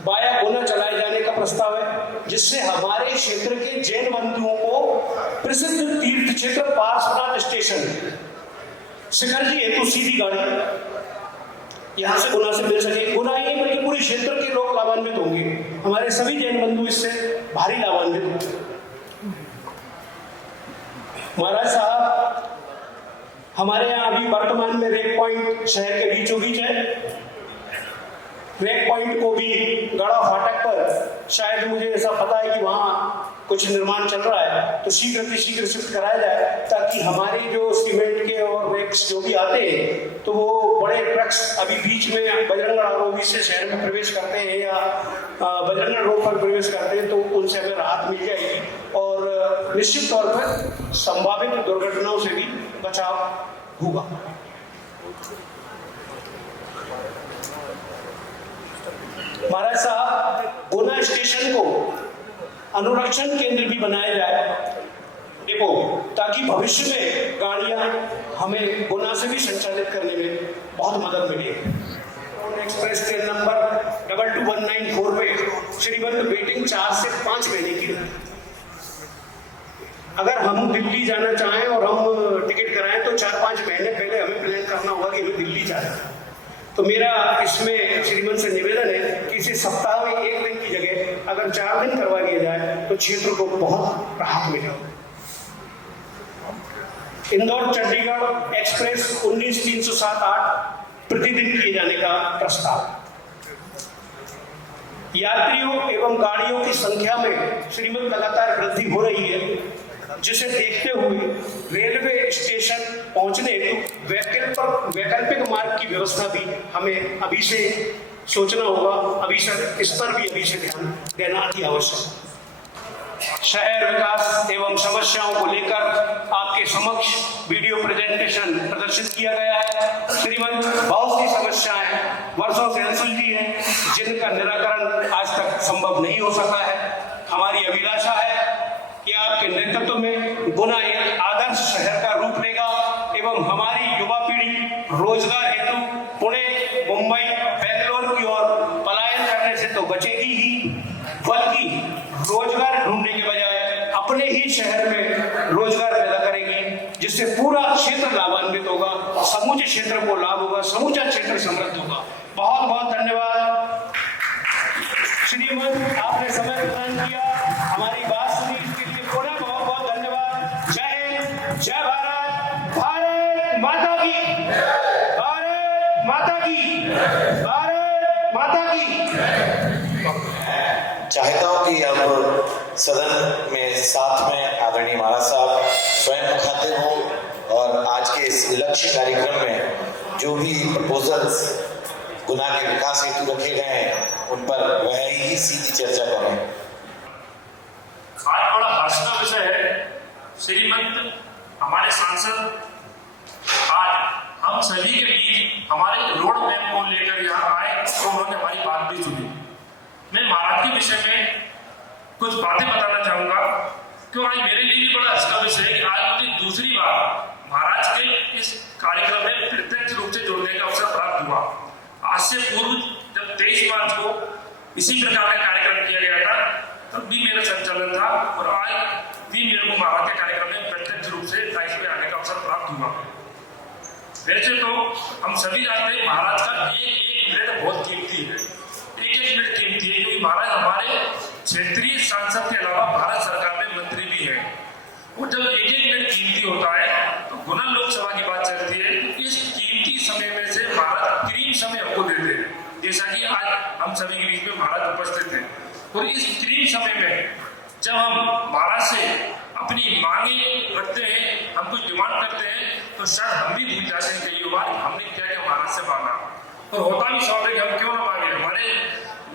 बाया गुना चलाए जाने का प्रस्ताव है, जिससे हमारे क्षेत्र के जैन बंधुओं को प्रसिद्ध तीर्थ क्षेत्र पार्श्वनाथ स्टेशन शिखर जी हेतु सीधी गाड़ी यहाँ से गुना से मिल सके। गुना ही नहीं बल्कि पूरे क्षेत्र के लोग लाभान्वित होंगे, हमारे सभी जैन बंधु इससे भारी लाभान्वित होंगे। महाराज साहब, हमारे यहाँ अभी वर्तमान में रेक पॉइंट शहर के बीचों बीच है। रेक पॉइंट को भी गड़ा फाटक पर, शायद मुझे ऐसा पता है कि वहाँ कुछ निर्माण चल रहा है, तो शीघ्र शिफ्ट कराया जाए, ताकि हमारे जो सीमेंट के और रेक्स जो भी आते हैं तो वो बड़े ट्रक्स अभी बीच में बजरंगगढ़ आरोबी से शहर में प्रवेश करते हैं या बजरंगगढ़ रोड पर प्रवेश करते हैं, तो उनसे हमें राहत मिल जाएगी और निश्चित तौर पर संभावित दुर्घटनाओं से भी बचाव होगा। महाराज साहब, गुना स्टेशन को अनुरक्षण केंद्र भी बनाया जाए डिपो, ताकि भविष्य में गाड़ियां हमें गुना से भी संचालित करने में बहुत मदद मिलेगी। एक्सप्रेस ट्रेन नंबर 22194 पे श्रीमंत वेटिंग 4 से 5 महीने की रहती है। अगर हम दिल्ली जाना चाहें और हम टिकट कराएं तो 4-5 महीने पहले हमें प्लान करना होगा कि हमें दिल्ली जाना है। तो मेरा इसमें श्रीमंत से निवेदन है कि इसे सप्ताह में 1 दिन की जगह अगर 4 दिन करवा दिया जाए तो क्षेत्र को बहुत राहत मिलेगी। इंदौर चंडीगढ़ एक्सप्रेस 19-307-8 प्रतिदिन किए जाने का प्रस्ताव। यात्रियों एवं गाड़ियों की संख्या में श्रीमंत लगातार वृद्धि हो रही है, जिसे देखते हुए रेलवे स्टेशन पहुंचने हेतु वैकल्पिक मार्ग की व्यवस्था भी हमें अभी से सोचना होगा। अभी से इस पर भी अभी से ध्यान देना अति आवश्यक है। शहर विकास एवं समस्याओं को लेकर आपके समक्ष वीडियो प्रेजेंटेशन प्रदर्शित किया गया है। श्रीमंत, बहुत सी समस्याएं वर्षों से अनसुलझी हैं, जिनका निराकरण आज तक संभव नहीं हो सका है। हमारी अभिलाषा है कि आपके नेतृत्व में गुना एक आदर्श शहर का रूप लेगा एवं हमारी युवा पीढ़ी रोजगार हेतु पुणे, मुंबई, बेंगलोर की ओर पलायन करने से तो बचेगी ही, बल्कि रोजगार ढूंढने के बजाय अपने ही शहर में रोजगार पैदा करेगी, जिससे पूरा क्षेत्र लाभान्वित होगा, समूचे क्षेत्र को लाभ होगा, समूचा क्षेत्र समृद्ध होगा। बहुत बहुत धन्यवाद श्रीमन, आपने समय प्रदान किया, हमारी बात सुनी, इसके लिए पुनः बहुत बहुत धन्यवाद। जय हिंद, जय भारत, भारत माता की, भारत माता की, भारत माता की। चाहता हूँ कि अब सदन में साथ में आदरणीय महाराज साहब स्वयं मुखातिब हों और आज के इस लक्ष्य कार्यक्रम में जो भी प्रपोजल्स गुना के विकास हेतु रखे गए हैं उन पर वह ही सीधी चर्चा करें। आज बड़ा हर्ष का विषय है, श्रीमंत हमारे सांसद आज हम सभी के बीच हमारे रोड मैप को लेकर यहाँ आए तो उन्होंने हमारी बात भी सुनी। मैं महाराज के विषय में कुछ बातें बताना चाहूंगा, क्यों आज मेरे लिए भी बड़ा हर्ष का विषय है कि आज मुझे दूसरी बार महाराज के इस कार्यक्रम में प्रत्यक्ष रूप से जुड़ने का अवसर प्राप्त हुआ। आज से पूर्व जब 23 मार्च को इसी प्रकार का कार्यक्रम किया गया था तब भी मेरा संचालन था और आज भी मेरे को महाराज के कार्यक्रम में प्रत्यक्ष रूप से दायित्व में आने का अवसर प्राप्त हुआ। वैसे तो हम सभी जानते हैं महाराज का एक मिनट बहुत कीमती है, एक मिनट कीमती है, क्योंकि महाराज हमारे क्षेत्रीय सांसद के अलावा भारत सरकार में मंत्री भी है और जब एक मिनट कीमती होता है तो गुना लोकसभा की बात चलती है, तो इस कीमती समय में से महाराज क्रीम समय हमको देते हैं, जैसा कि आज हम सभी के बीच में महाराज उपस्थित हैं। और इस क्रीम समय में जब हम महाराज से अपनी मांगे रखते हैं, हम कुछ डिमांड करते हैं, तो शायद हम भी भूल जाते हैं कई बार हमने क्या क्या महाराज से मांगा, और होता भी शौक है कि हम क्यों ना मांगे, हमारे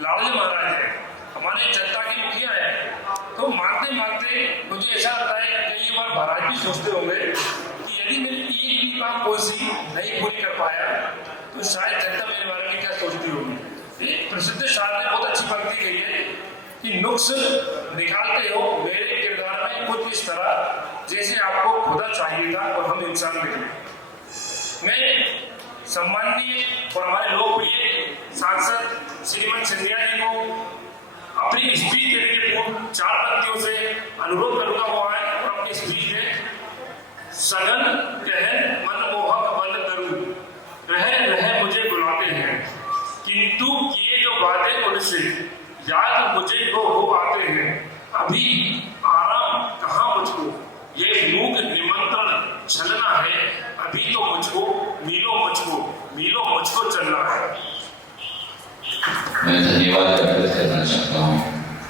लाडले महाराज है, हमारे जनता के मुखिया है। तो मांगते मांगते मुझे ऐसा लगता है कई बार महाराज भी सोचते होंगे कि यदि मेरी एक भी बात कोई सी नहीं पूरी कर पाया तो शायद जनता मेरे बारे में क्या सोचती होगी। एक प्रसिद्ध शायर ने बहुत अच्छी पंक्ति कही है कि नुक्स निकालते हो मेरे किरदार में कुछ इस तरह जैसे आपको खुदा चाहिए था और हम इंसान निकले। मैं सम्माननीय और हमारे लोकप्रिय सांसद श्रीमन सिंधिया जी को अपनी स्पीच देने के पूर्व 4 पंक्तियों से अनुरोध करूंगा वो आए और अपनी स्पीच में सघन कहन मनमोहक बल करूं, रह मुझे बुलाते हैं, किंतु किए जो वादे उनसे याद मुझे हो आते हैं, अभी आराम कहाँ मुझको, ये मूक निमंत्रण चलना है, अभी तो मुझको मीलों मुझको चलना है। मैं धन्यवाद अर्पित करना चाहता हूँ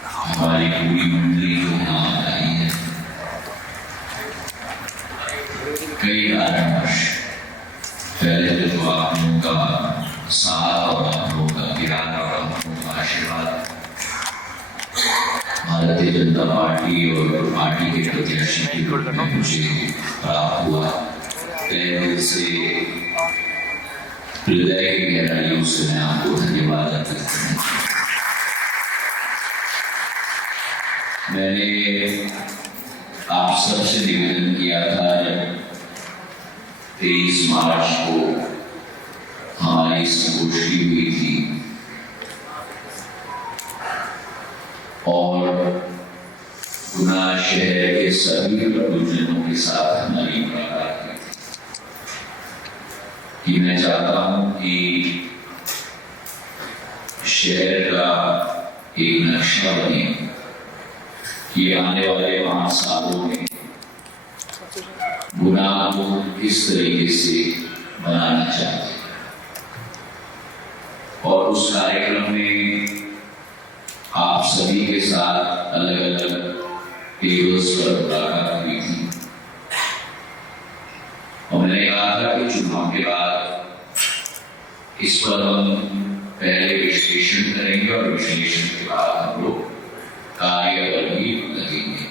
हमारी पूरी मंडली जो यहाँ आई है। कई कारणवश पहले तो आप लोगों का साथ और आप लोगों का ज्ञान और आप लोगों का आशीर्वाद भारतीय जनता पार्टी और पार्टी के प्रत्याशी के रूप में मुझे प्राप्त हुआ। तहे दिल से हृदय की गहराइयों से मैं आपको धन्यवाद अर्पित करना। मैंने आप सबसे निवेदन किया था जब 23 मार्च को हमारी संगोष्ठी हुई थी और गुना शहर के सभी प्रबुद्धजनों के साथ हमारी मुलाकात हुई थी कि मैं चाहता हूं कि शहर का एक नक्शा बने कि आने वाले 5 सालों में गुना को किस तरीके से बनाना चाहते हैं। और उस कार्यक्रम में आप सभी के साथ अलग अलग टेबल्स पर मुलाकात हुई थी और मैंने कहा था कि चुनाव के बाद इस पर हम पहले विश्लेषण करेंगे और विश्लेषण के बाद हम लोग कार्य पर भी लगेंगे।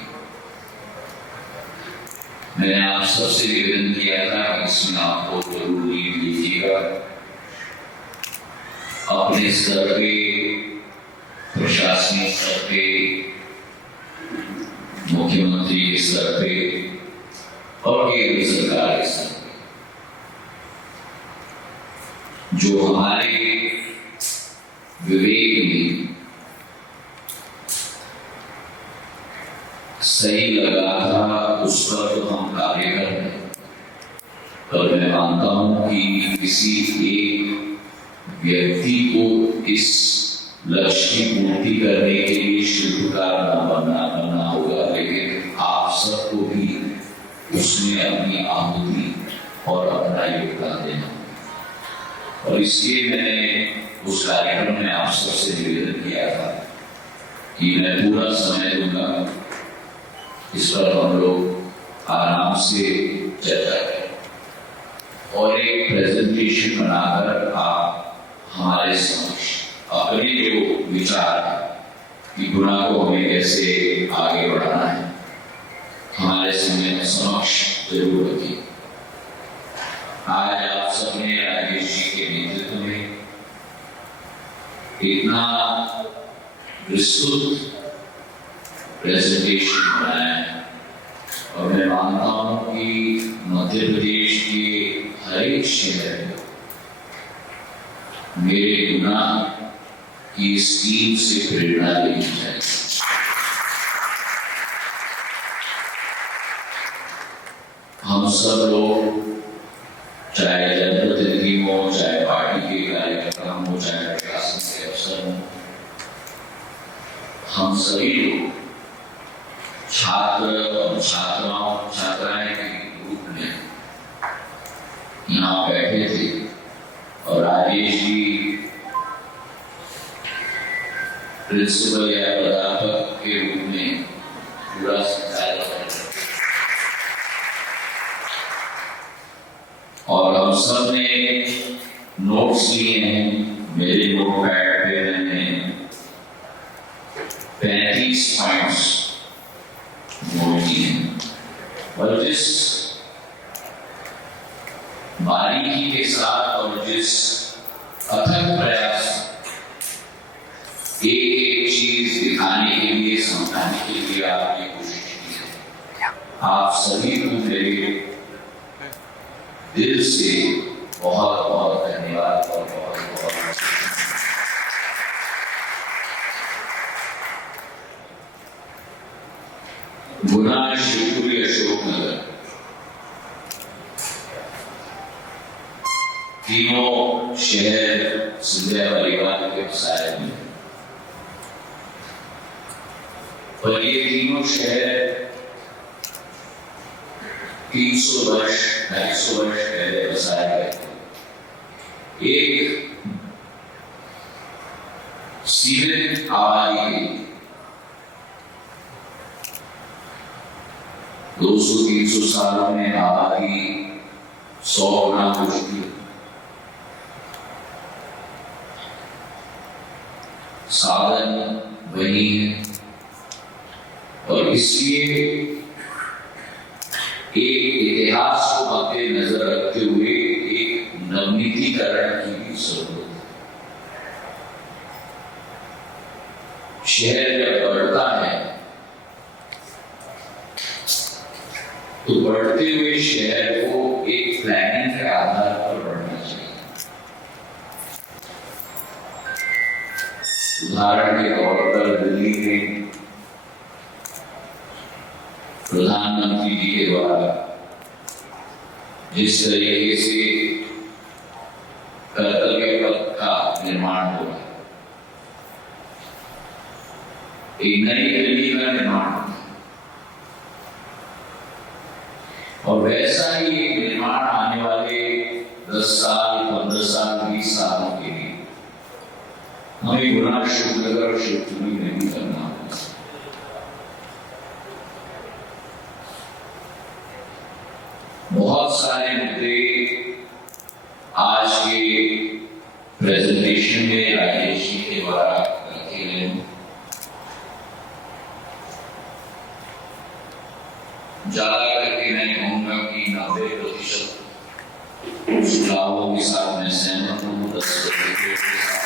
मैंने आप सबसे निवेदन किया था कि इसमें आपको जरूर लीड लीजिएगा, अपने स्तर पे प्रशासनिक स्तर पे मुख्यमंत्री और केंद्र सरकार के साथ जो हमारे विवेक में सही लगा था उस पर तो हम कार्य कर रहे हैं, पर मैं मानता हूं कि किसी एक व्यक्ति को इस लक्ष्य की पूर्ति करने के लिए शिल्पकार न बनना होगा, लेकिन आप सबको भी उसमें अपनी आहुति और अपना योगदान देना। और इसलिए मैंने उस कार्यक्रम में आप सबसे निवेदन किया था कि मैं पूरा समय दूंगा, इस पर हम लोग आराम से चर्चा करें और एक प्रेजेंटेशन बनाकर आप हमारे समक्ष अपने जो विचार है कि गुना को हमें कैसे आगे बढ़ाना है हमारे समक्ष जरूर रखिए। आज आप सबने राजेश जी के नेतृत्व में इतना विस्तृत प्रेजेंटेशन बनाया है और मैं मानता हूं कि मध्य प्रदेश के हर एक शहर में मेरे गुना की इस टीम से प्रेरणा लेनी चाहिए। हम सब लोग चाहे जनप्रतिनिधि हो, चाहे पार्टी के कार्यकर्ता हो, चाहे प्रशासन के अफसर हो, हम सभी लोग छात्र और छात्राएं के रूप में यहाँ बैठे थे और राजेश जी प्रिंसिपल या प्राध्यापक के रूप में पूरा संचालन कर रहे थे और हम सब ने नोट्स लिए हैं। मेरे नोटपैड पे मैंने 35 पॉइंट्स नोट किए हैं और जिस बारीकी के साथ और जिस अथक प्रयास एक चीज दिखाने के लिए, समझाने के लिए आपने कोशिश की है, आप सभी को मेरे दिल से बहुत बहुत धन्यवाद और बहुत बहुत गुना, शिवपुरी, अशोकनगर तीनों शहर सिंधिया परिवार के बसाए हुए और ये तीनों शहर 300 वर्ष 250 वर्ष पहले बसाए गए थे। एक सीमित आबादी के 200-300 सालों में आबादी 100 गुना हो चुकी है। साधन वही है और इसलिए एक इतिहास को मद्देनजर रखते हुए एक नवीनीकरण की भी जरूरत है। शहर जब बढ़ता है तो बढ़ते हुए शहर को एक प्लानिंग के आधार पर बढ़ना चाहिए। उदाहरण के तौर पर दिल्ली में प्रधानमंत्री जी के द्वारा जिस तरीके से कर्तव्य पथ का निर्माण हो रहा है, एक नई दिल्ली का निर्माण हो और वैसा ही एक निर्माण आने वाले 10 साल 15 साल 20 सालों के लिए हमें गुना, शिवनगर और शिवपुरी में भी करना होगा। बहुत सारे मुद्दे आज के प्रेजेंटेशन में राजेश जी के द्वारा रखे गए हैं। ज्यादा करके मैं कहूंगा कि 90% सुझावों के साथ मैं सहमत हूँ, 10% के साथ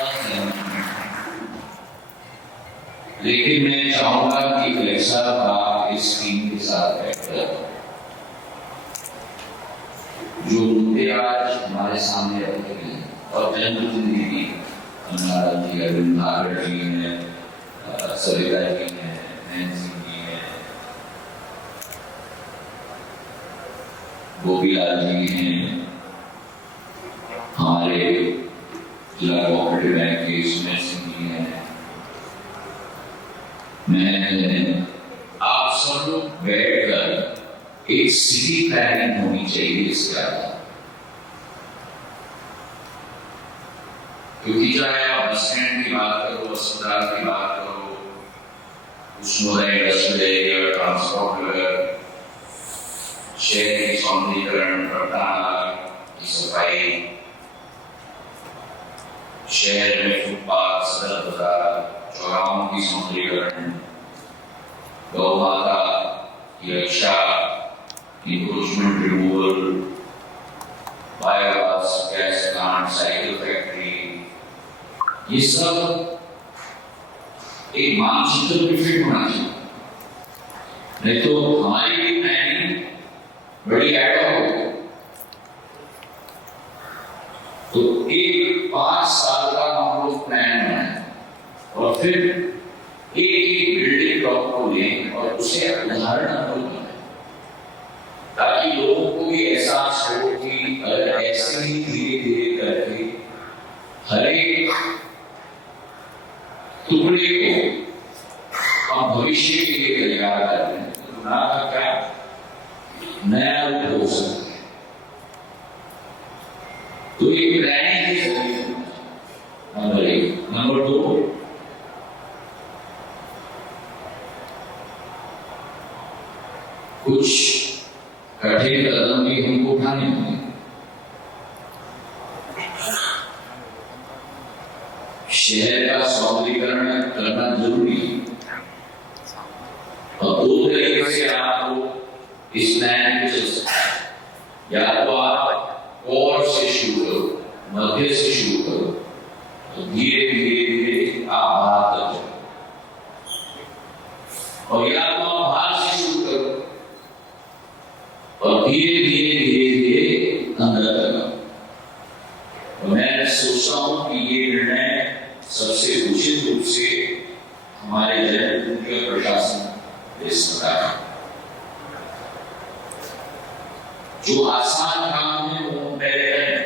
असहमत हूँ। लेकिन मैं चाहूंगा कि कलेक्टर साहब आप इस टीम के साथ बैठकर जो मुद्दे आज हमारे सामने रखे गए और जनप्रतिनिधि अनुराग जी, अरविंद नागर जी हैं, सविता जी हैं, नैन्सी जी हैं, गोपीलाल जी हैं, हमारे जिला कोऑपरेटिव बैंक के सुमेर सिंह जी हैं, मैं आप सब लोग बैठकर एक सिटी प्लानिंग होनी चाहिए इसके आधार, क्योंकि चाहे आप बस स्टैंड की बात करो, अस्पताल की बात करो, कुसमोदा इंडस्ट्रियल एरिया, ट्रांसपोर्ट नगर, शहर की सौंदर्यीकरण, की सफाई, शहर में फुटपाथ, सड़क बाजार, चौराहों की सौंदर्यीकरण, गौ माता की रक्षा, encroachment removal, biogas gas plant, cycle factory, ये सब एक मानचित्र में फिट होना चाहिए। नहीं तो हमारी भी प्लानिंग बड़ी एडवांस हो, तो एक 5 साल का हम लोग प्लान बनाए और फिर एक बिल्डिंग ब्लॉक को लें और उसे उदाहरण हम लोग बनाए, ताकि लोगों को भी एहसास हो कि अगर ऐसे ही धीरे धीरे करके हर एक टुकड़े को हम भविष्य के लिए तैयार कर रहे हैं, तो गुनाह का क्या नया रूप हो सकता है। तो एक प्लानिंग के जरिए नंबर 1, नंबर 2, कुछ कठिन कदम भी हमको उठाने होंगे। शहर का सौंदर्यीकरण करना जरूरी है और 2 तरीके से आपको इस प्लान में चल सकते हैं। या तो आप और से शुरू करो, मध्य से शुरू करो, तो धीरे धीरे धीरे आप बाहर तक जाओ, और या तो आप बाहर से शुरू करो और धीरे धीरे धीरे धीरे अंदर तक आओ। और मैं सोचता हूं कि ये निर्णय सबसे उचित रूप से हमारे जनप्रतिनिधि और प्रशासन ले सकता है। जो आसान काम है वो पहले करें।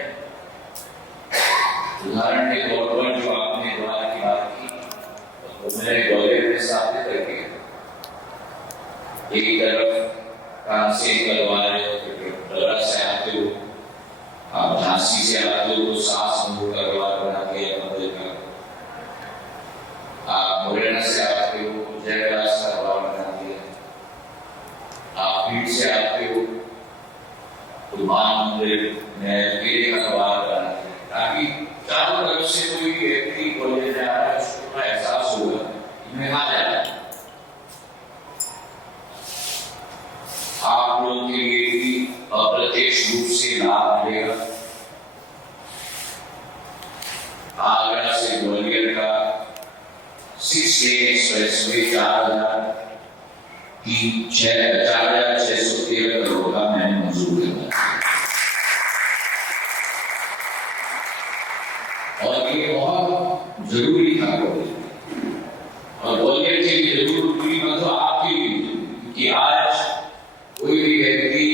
उदाहरण के तौर पर जो आपने द्वार की बात की, वो मैंने ग्वालियर में स्थापित करके एक तरफ कांसे कलवार डरा से आते हो, आप झांसी से आते हो तो सास मुंह करवार बना दिया मंदिर का, आप मुरैना से आते हो जयराज करवार बना दिया, आप पीठ से आते हो तो मान मंदिर में केले का कबार बना दिया, ताकि चारों तरफ से कोई व्यक्ति बोलने जा रहा है उसको एहसास होगा इनमें आ जाए। आप लोगों के लिए भी अप्रत्यक्ष रूप से लाभ मिलेगा। आगरा से ग्वालियर का 6 लेन एक्सप्रेसवे 4,613 करोड़ का मैंने मंजूर किया और ये बहुत जरूरी था और ग्वालियर के लिए जरूरी, मतलब आपके लिए, कि आज कोई भी व्यक्ति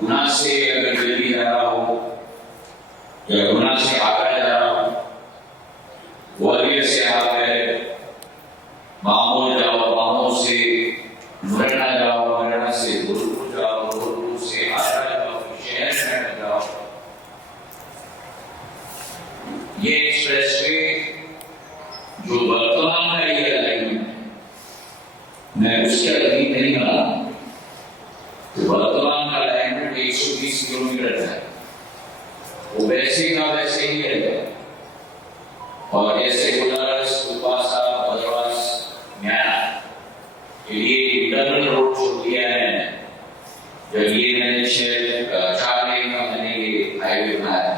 गुना से अगर दिल्ली जा रहा हो या गुना से आगरा जा रहा हो, ग्वालियर से आप मामोल जाओ, मामोल से मुरैना जाओ, मुरैना से गोरखपुर जाओ, गोरखपुर से आगरा जाओ, शहर में जाओ, ये एक्सप्रेसवे जो वर्तमान का ये अलाइनमेंट मैं उसके अधीन नहीं बना, तो वर्तमान का अलाइनमेंट 120 किलोमीटर है, वो वैसे का वैसे ही रहेगा। और जैसे कोलारस, उपवासा, भद्रवास, म्याना के लिए इंटरनल रोड छोड़ दिया है, जब ये मैंने 4 लेन का मैंने ये हाईवे बनाया है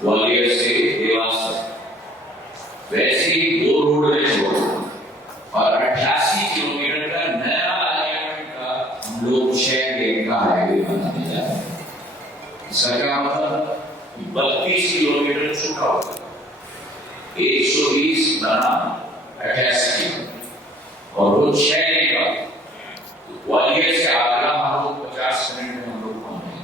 ग्वालियर से देवास तक, वैसे ही 2 रोड में छोड़ और 88 किलोमीटर का नया 6 लेन का हाईवे बनाने जा रहे हैं। इसका क्या मतलब 32 किलोमीटर छोटा होगा, 120 बना 88 और वो 6 लेन का। तो ग्वालियर से आगरा हम लोग 50 मिनट में हम लोग पहुंचे।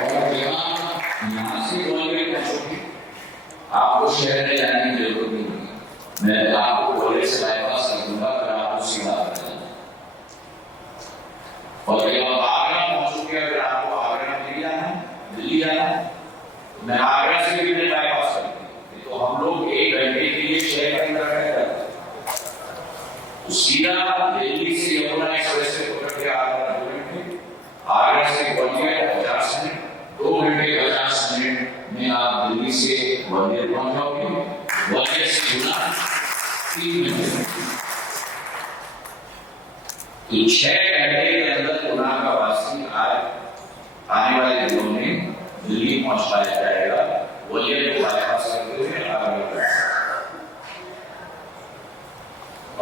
और यहाँ से ग्वालियर पहुंचोगे आपको शहर में जाने की जरूरत नहीं होगी। मैं आपको ग्वालियर से बाईपास कर दूंगा अगर आपको सीधा आ जाना। और जब आप आगरा पहुंचोगे, अगर आपको आगरा नहीं जाना है, दिल्ली जाना है, तो मैं आगरा से भी मैं बाईपास कर दूंगा। तो हम लोग 1 घंटे के लिए शहर के अंदर रह जाते हैं। तो सीधा दिल्ली से यमुना एक्सप्रेस से पकड़ के आगरा 2 घंटे, आगरा से ग्वालियर 50 मिनट, 2 घंटे 50 मिनट में आप दिल्ली से ग्वालियर पहुंच जाओगे। ग्वालियर से गुना 3 मिनट। तो 6 घंटे के अंदर गुना का वासी आज आने वाले दिनों में दिल्ली पहुंच पाया जाएगा। ग्वालियर को बाईपास करते हुए आगरा।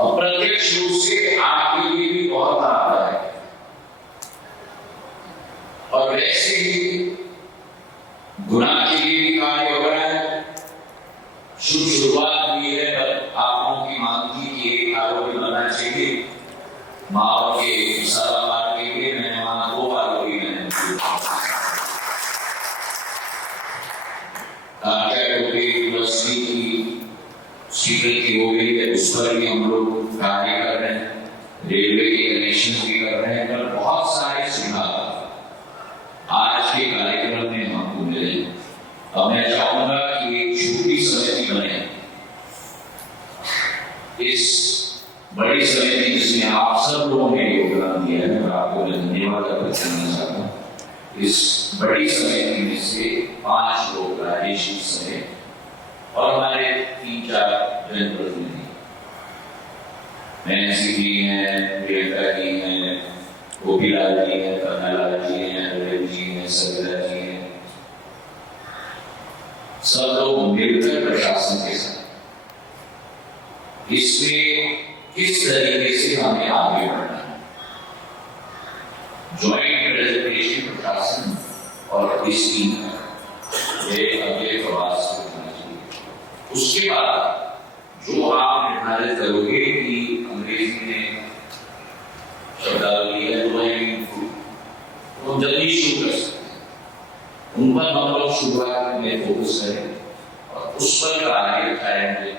अप्रत्यक्ष रूप से आपके लिए भी बहुत लाभदायक है। और वैसे ही गुना के लिए भी कार्य हो रहा है। शुभ शुरुआत हुई है, पर आप की मांग थी कि एक आरोपी बनना चाहिए। माओ के सारा मार के लिए मैंने वहां 2 आरोपी मैंने यूनिवर्सिटी की स्वीकृति हो गई है, उस पर भी हम लोग कार्य कर रहे हैं। रेलवे के कनेक्शन भी कर रहे हैं, पर बहुत सारे सुधार आज के कार्यक्रम में हमको मिले। अब मैं चाहूंगा कि एक छोटी समिति बने, इस बड़ी समिति जिसमें आप सब लोगों ने योगदान दिया है, और आपको मैं धन्यवाद अर्पित करना चाहता हूँ। इस बड़ी समिति में से 5 लोग राजेश जी समेत और हमारे 3-4 जनप्रतिनिधि, नैन्सी जी हैं, प्रियंका जी हैं, गोपीलाल जी हैं, कन्हैयालाल जी हैं, रवि जी हैं, सविता जी हैं, सब लोग मिलकर प्रशासन के साथ इसमें किस तरीके से हमें आगे बढ़ना है, ज्वाइंट प्रेजेंटेशन प्रशासन और इसकी अगले प्रवास को करना चाहिए। उसके बाद जो आप निर्धारित करोगे कि अंग्रेजी में शब्दावली है, वो जल्दी शुरू कर सकते हैं। उन पर हम लोग शुरुआत में फोकस करें और उस पर कार्य करेंगे।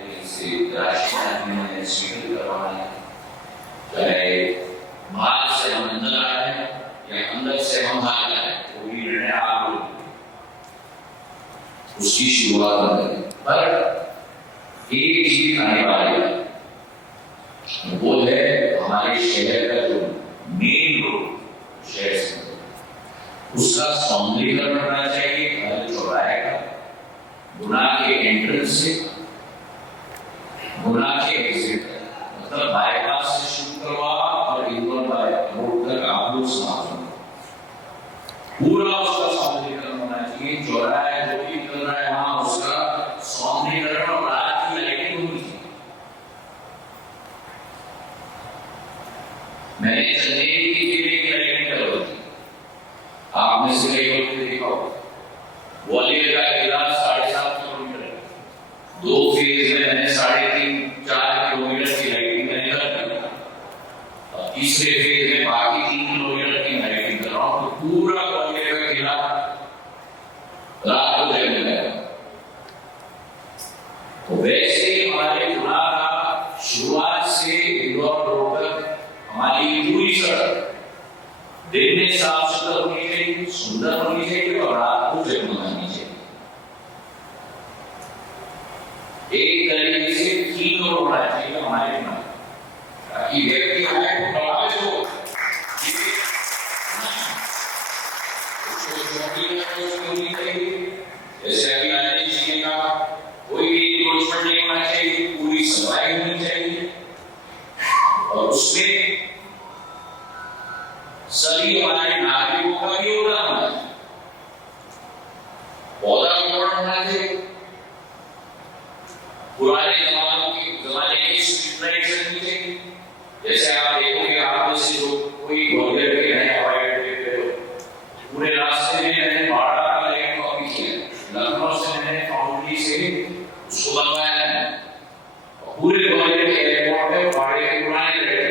राष्ट्रीय स्वीकृत करवाना है, चाहे बाहर से हम अंदर आए या अंदर से हम बाहर आए, वो भी निर्णय आप लोग उसकी शुरुआत करें। पर एक चीज आने वाली है, वो है हमारे शहर का जो मेन रोड शहर से उसका सौंदर्यीकरण होना चाहिए। हर चौराहे का गुना के एंट्रेंस से गुना के एग्जिट, मतलब बाईपास से शुरू करवा और इंदौर रोड तक आप लोग समाप्त पूरा उसका सौंदर्यीकरण होना चाहिए। चौराहा जो भी कर रहा है वहां उसका सौंदर्यीकरण और रात की लाइटिंग होनी चाहिए। मैंने चंदेरी की किले की लाइटिंग करवाई थी, आप में से कई लोगों ने देखा होगा। ग्वालियर का किला 7.5 किलोमीटर है, 2 फेज में मैंने 3.5-4 किलोमीटर की लाइटिंग मैंने कर दी। तीसरे फेज में बाकी 3 किलोमीटर की लाइटिंग कर रहा हूं, तो पूरा ग्वालियर का किला रात को जगने लगा। तो वैसे ही हमारे गुना का शुरुआत से इंदौर रोड तक हमारी पूरी सड़क दिन में साफ सुथरा होनी चाहिए, सुंदर होनी चाहिए और रात को जगमगानी चाहिए। एक तरीके से 3 रोड होना चाहिए हमारे में, ताकि व्यक्ति हमें प्रभावित हो। जैसे अभी राजेश जी ने कहा, कोई भी इंक्रोचमेंट नहीं होना चाहिए, पूरी सफाई होनी चाहिए और उसमें सभी हमारे नागरिकों का भी योगदान होना चाहिए। पौधारोपण होना चाहिए, पुराने जमाने की स्ट्रीट लाइट्स लगनी चाहिए। जैसे आप देखोगे, आप में से जो कोई ग्वालियर के नए हवाई अड्डे पे पूरे रास्ते में मैंने बाड़ा का लेक कॉपी किया, लखनऊ से मैंने फाउंड्री से उसको बनवाया है, पूरे ग्वालियर के एयरपोर्ट पे बाड़े के पुराने लगे।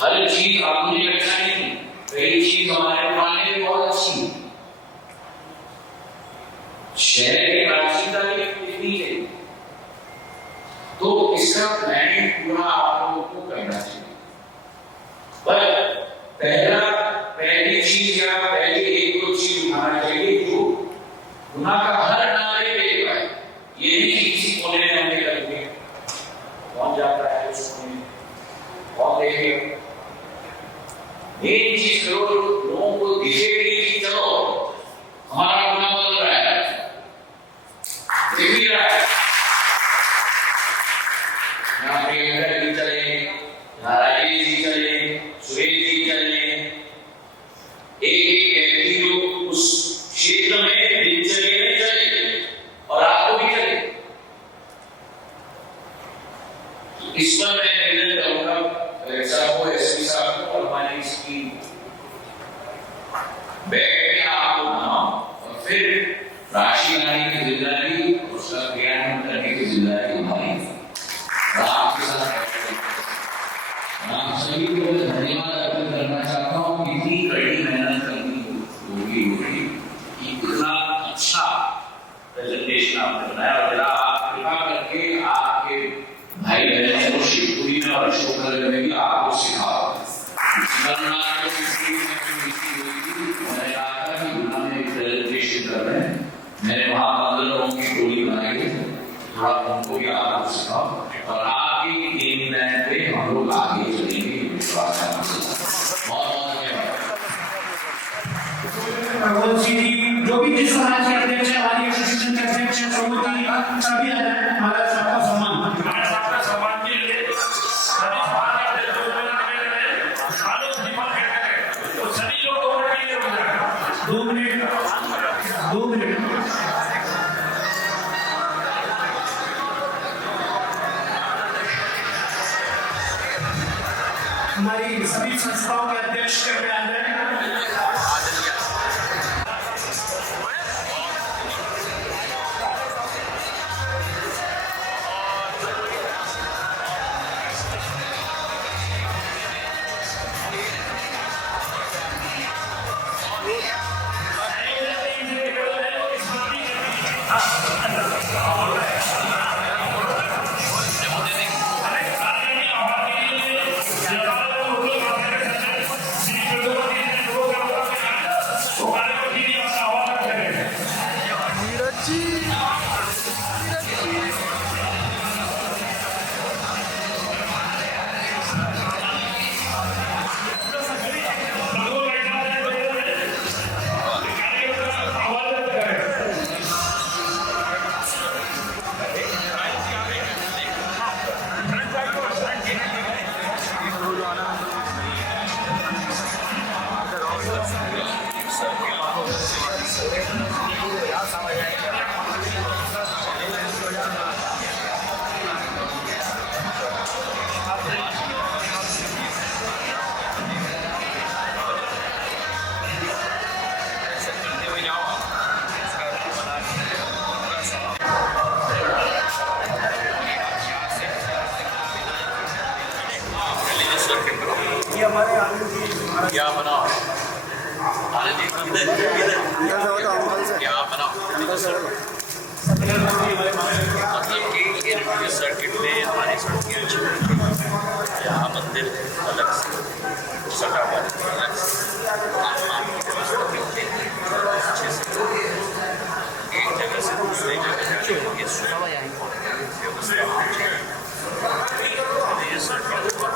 हर चीज आपने अच्छा नहीं, कई चीज हमारे पुराने भी बहुत अच्छी है। शहर की प्राचीनता कितनी है, तो इसका प्लानिंग पूरा आप लोगों को करना चाहिए। पर पहली चीज या पहले एक दो चीज उठाना चाहिए जो गुनाह का हर नारे पे पाए। ये नहीं कि किसी कोने में हमने कर दिया, कौन जाता है उस कोने में, कौन देखेगा। एक चीज करो जो लोगों को दिखेगी कि चलो हमारा गुनाह बदल रहा है, दिख भी रहा है। यहाँ प्रियंका जी चले, राजेश जी चले, सुरेश जी चले, एक व्यक्ति जो उस क्षेत्र में दिनचर्या में चले और आपको भी चले। इस पर मैं निवेदन करूंगा कलेक्टर साहब को, एसपी साहब को, और हमारी इसकी बैठ के आपको बनाओ और फिर राशि लाने की जिम्मेदारी और उसका क्रियान्वयन करने की जिम्मेदारी हमारी है। आपके साथ आप सभी को धन्यवाद अर्पित करना चाहता हूँ कि इतनी कड़ी मेहनत करनी होगी, इतना अच्छा प्रेजेंटेशन आपने बनाया और जरा आप कृपा करके आपके भाई बहनों को शिवपुरी में और अशोकनगर में भी आपको सिखाओ। मैंने कहा था कि उन्होंने प्रेजेंटेशन कर रहे हैं, मैंने वहाँ 15 लोगों की टोली बनाई है, थोड़ा उनको भी आपको सिखाओ और आपकी गेम प्लान पे हम लोग आगे चलेंगे, विश्वास है। बहुत बहुत जी जो भी जिस समाज के अध्यक्ष है, हमारी एसोसिएशन के अध्यक्ष है, सभी आ जाए, महाराज साहब का सम्मान, महाराज साहब का सम्मान के लिए सभी समाज के जो सालों से दीपक कहते हैं तो सभी लोग दोनों के लिए हो जाएगा। 2 मिनट 2 मिनट। हमारी सभी संस्थाओं के अध्यक्ष के बयान है। क्या बनाओ मतलब कि ये सर्किट में हमारी सड़कें अच्छी हैं, यहाँ मंदिर अलग से, सटा अलग से, अच्छे से एक जगह से दूसरी जगह जाने के लिए व्यवस्था होनी चाहिए। ये सर्किट बहुत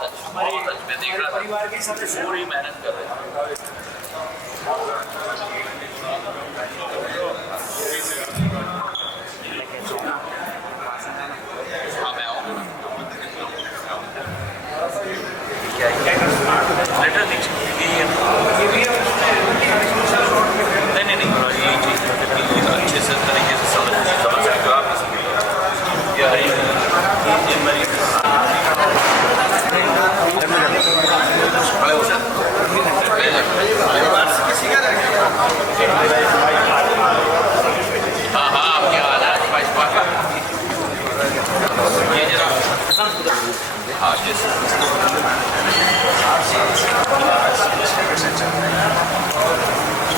अच्छा, मैं देख रहा था, परिवार के सदस्य पूरी मेहनत कर रहे हैं। नहीं, अच्छे से तरीके से समझ सकते हो आप।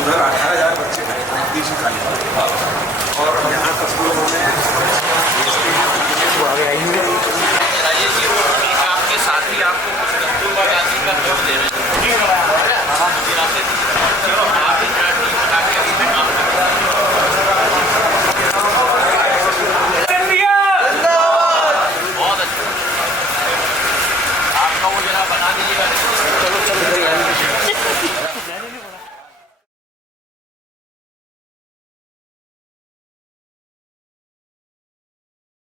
उधर 18,000 बच्चे हैं नकदी शिखाने और यहाँ कस्बों में आपके साथी आपको कुछ कस्तूरबा गांधी का जोड़ दे रहे हैं चलो आप ही टीम बना के अभी तक काम कर रहे हैं। बहुत अच्छा आपका वो जरा बना दीजिएगा।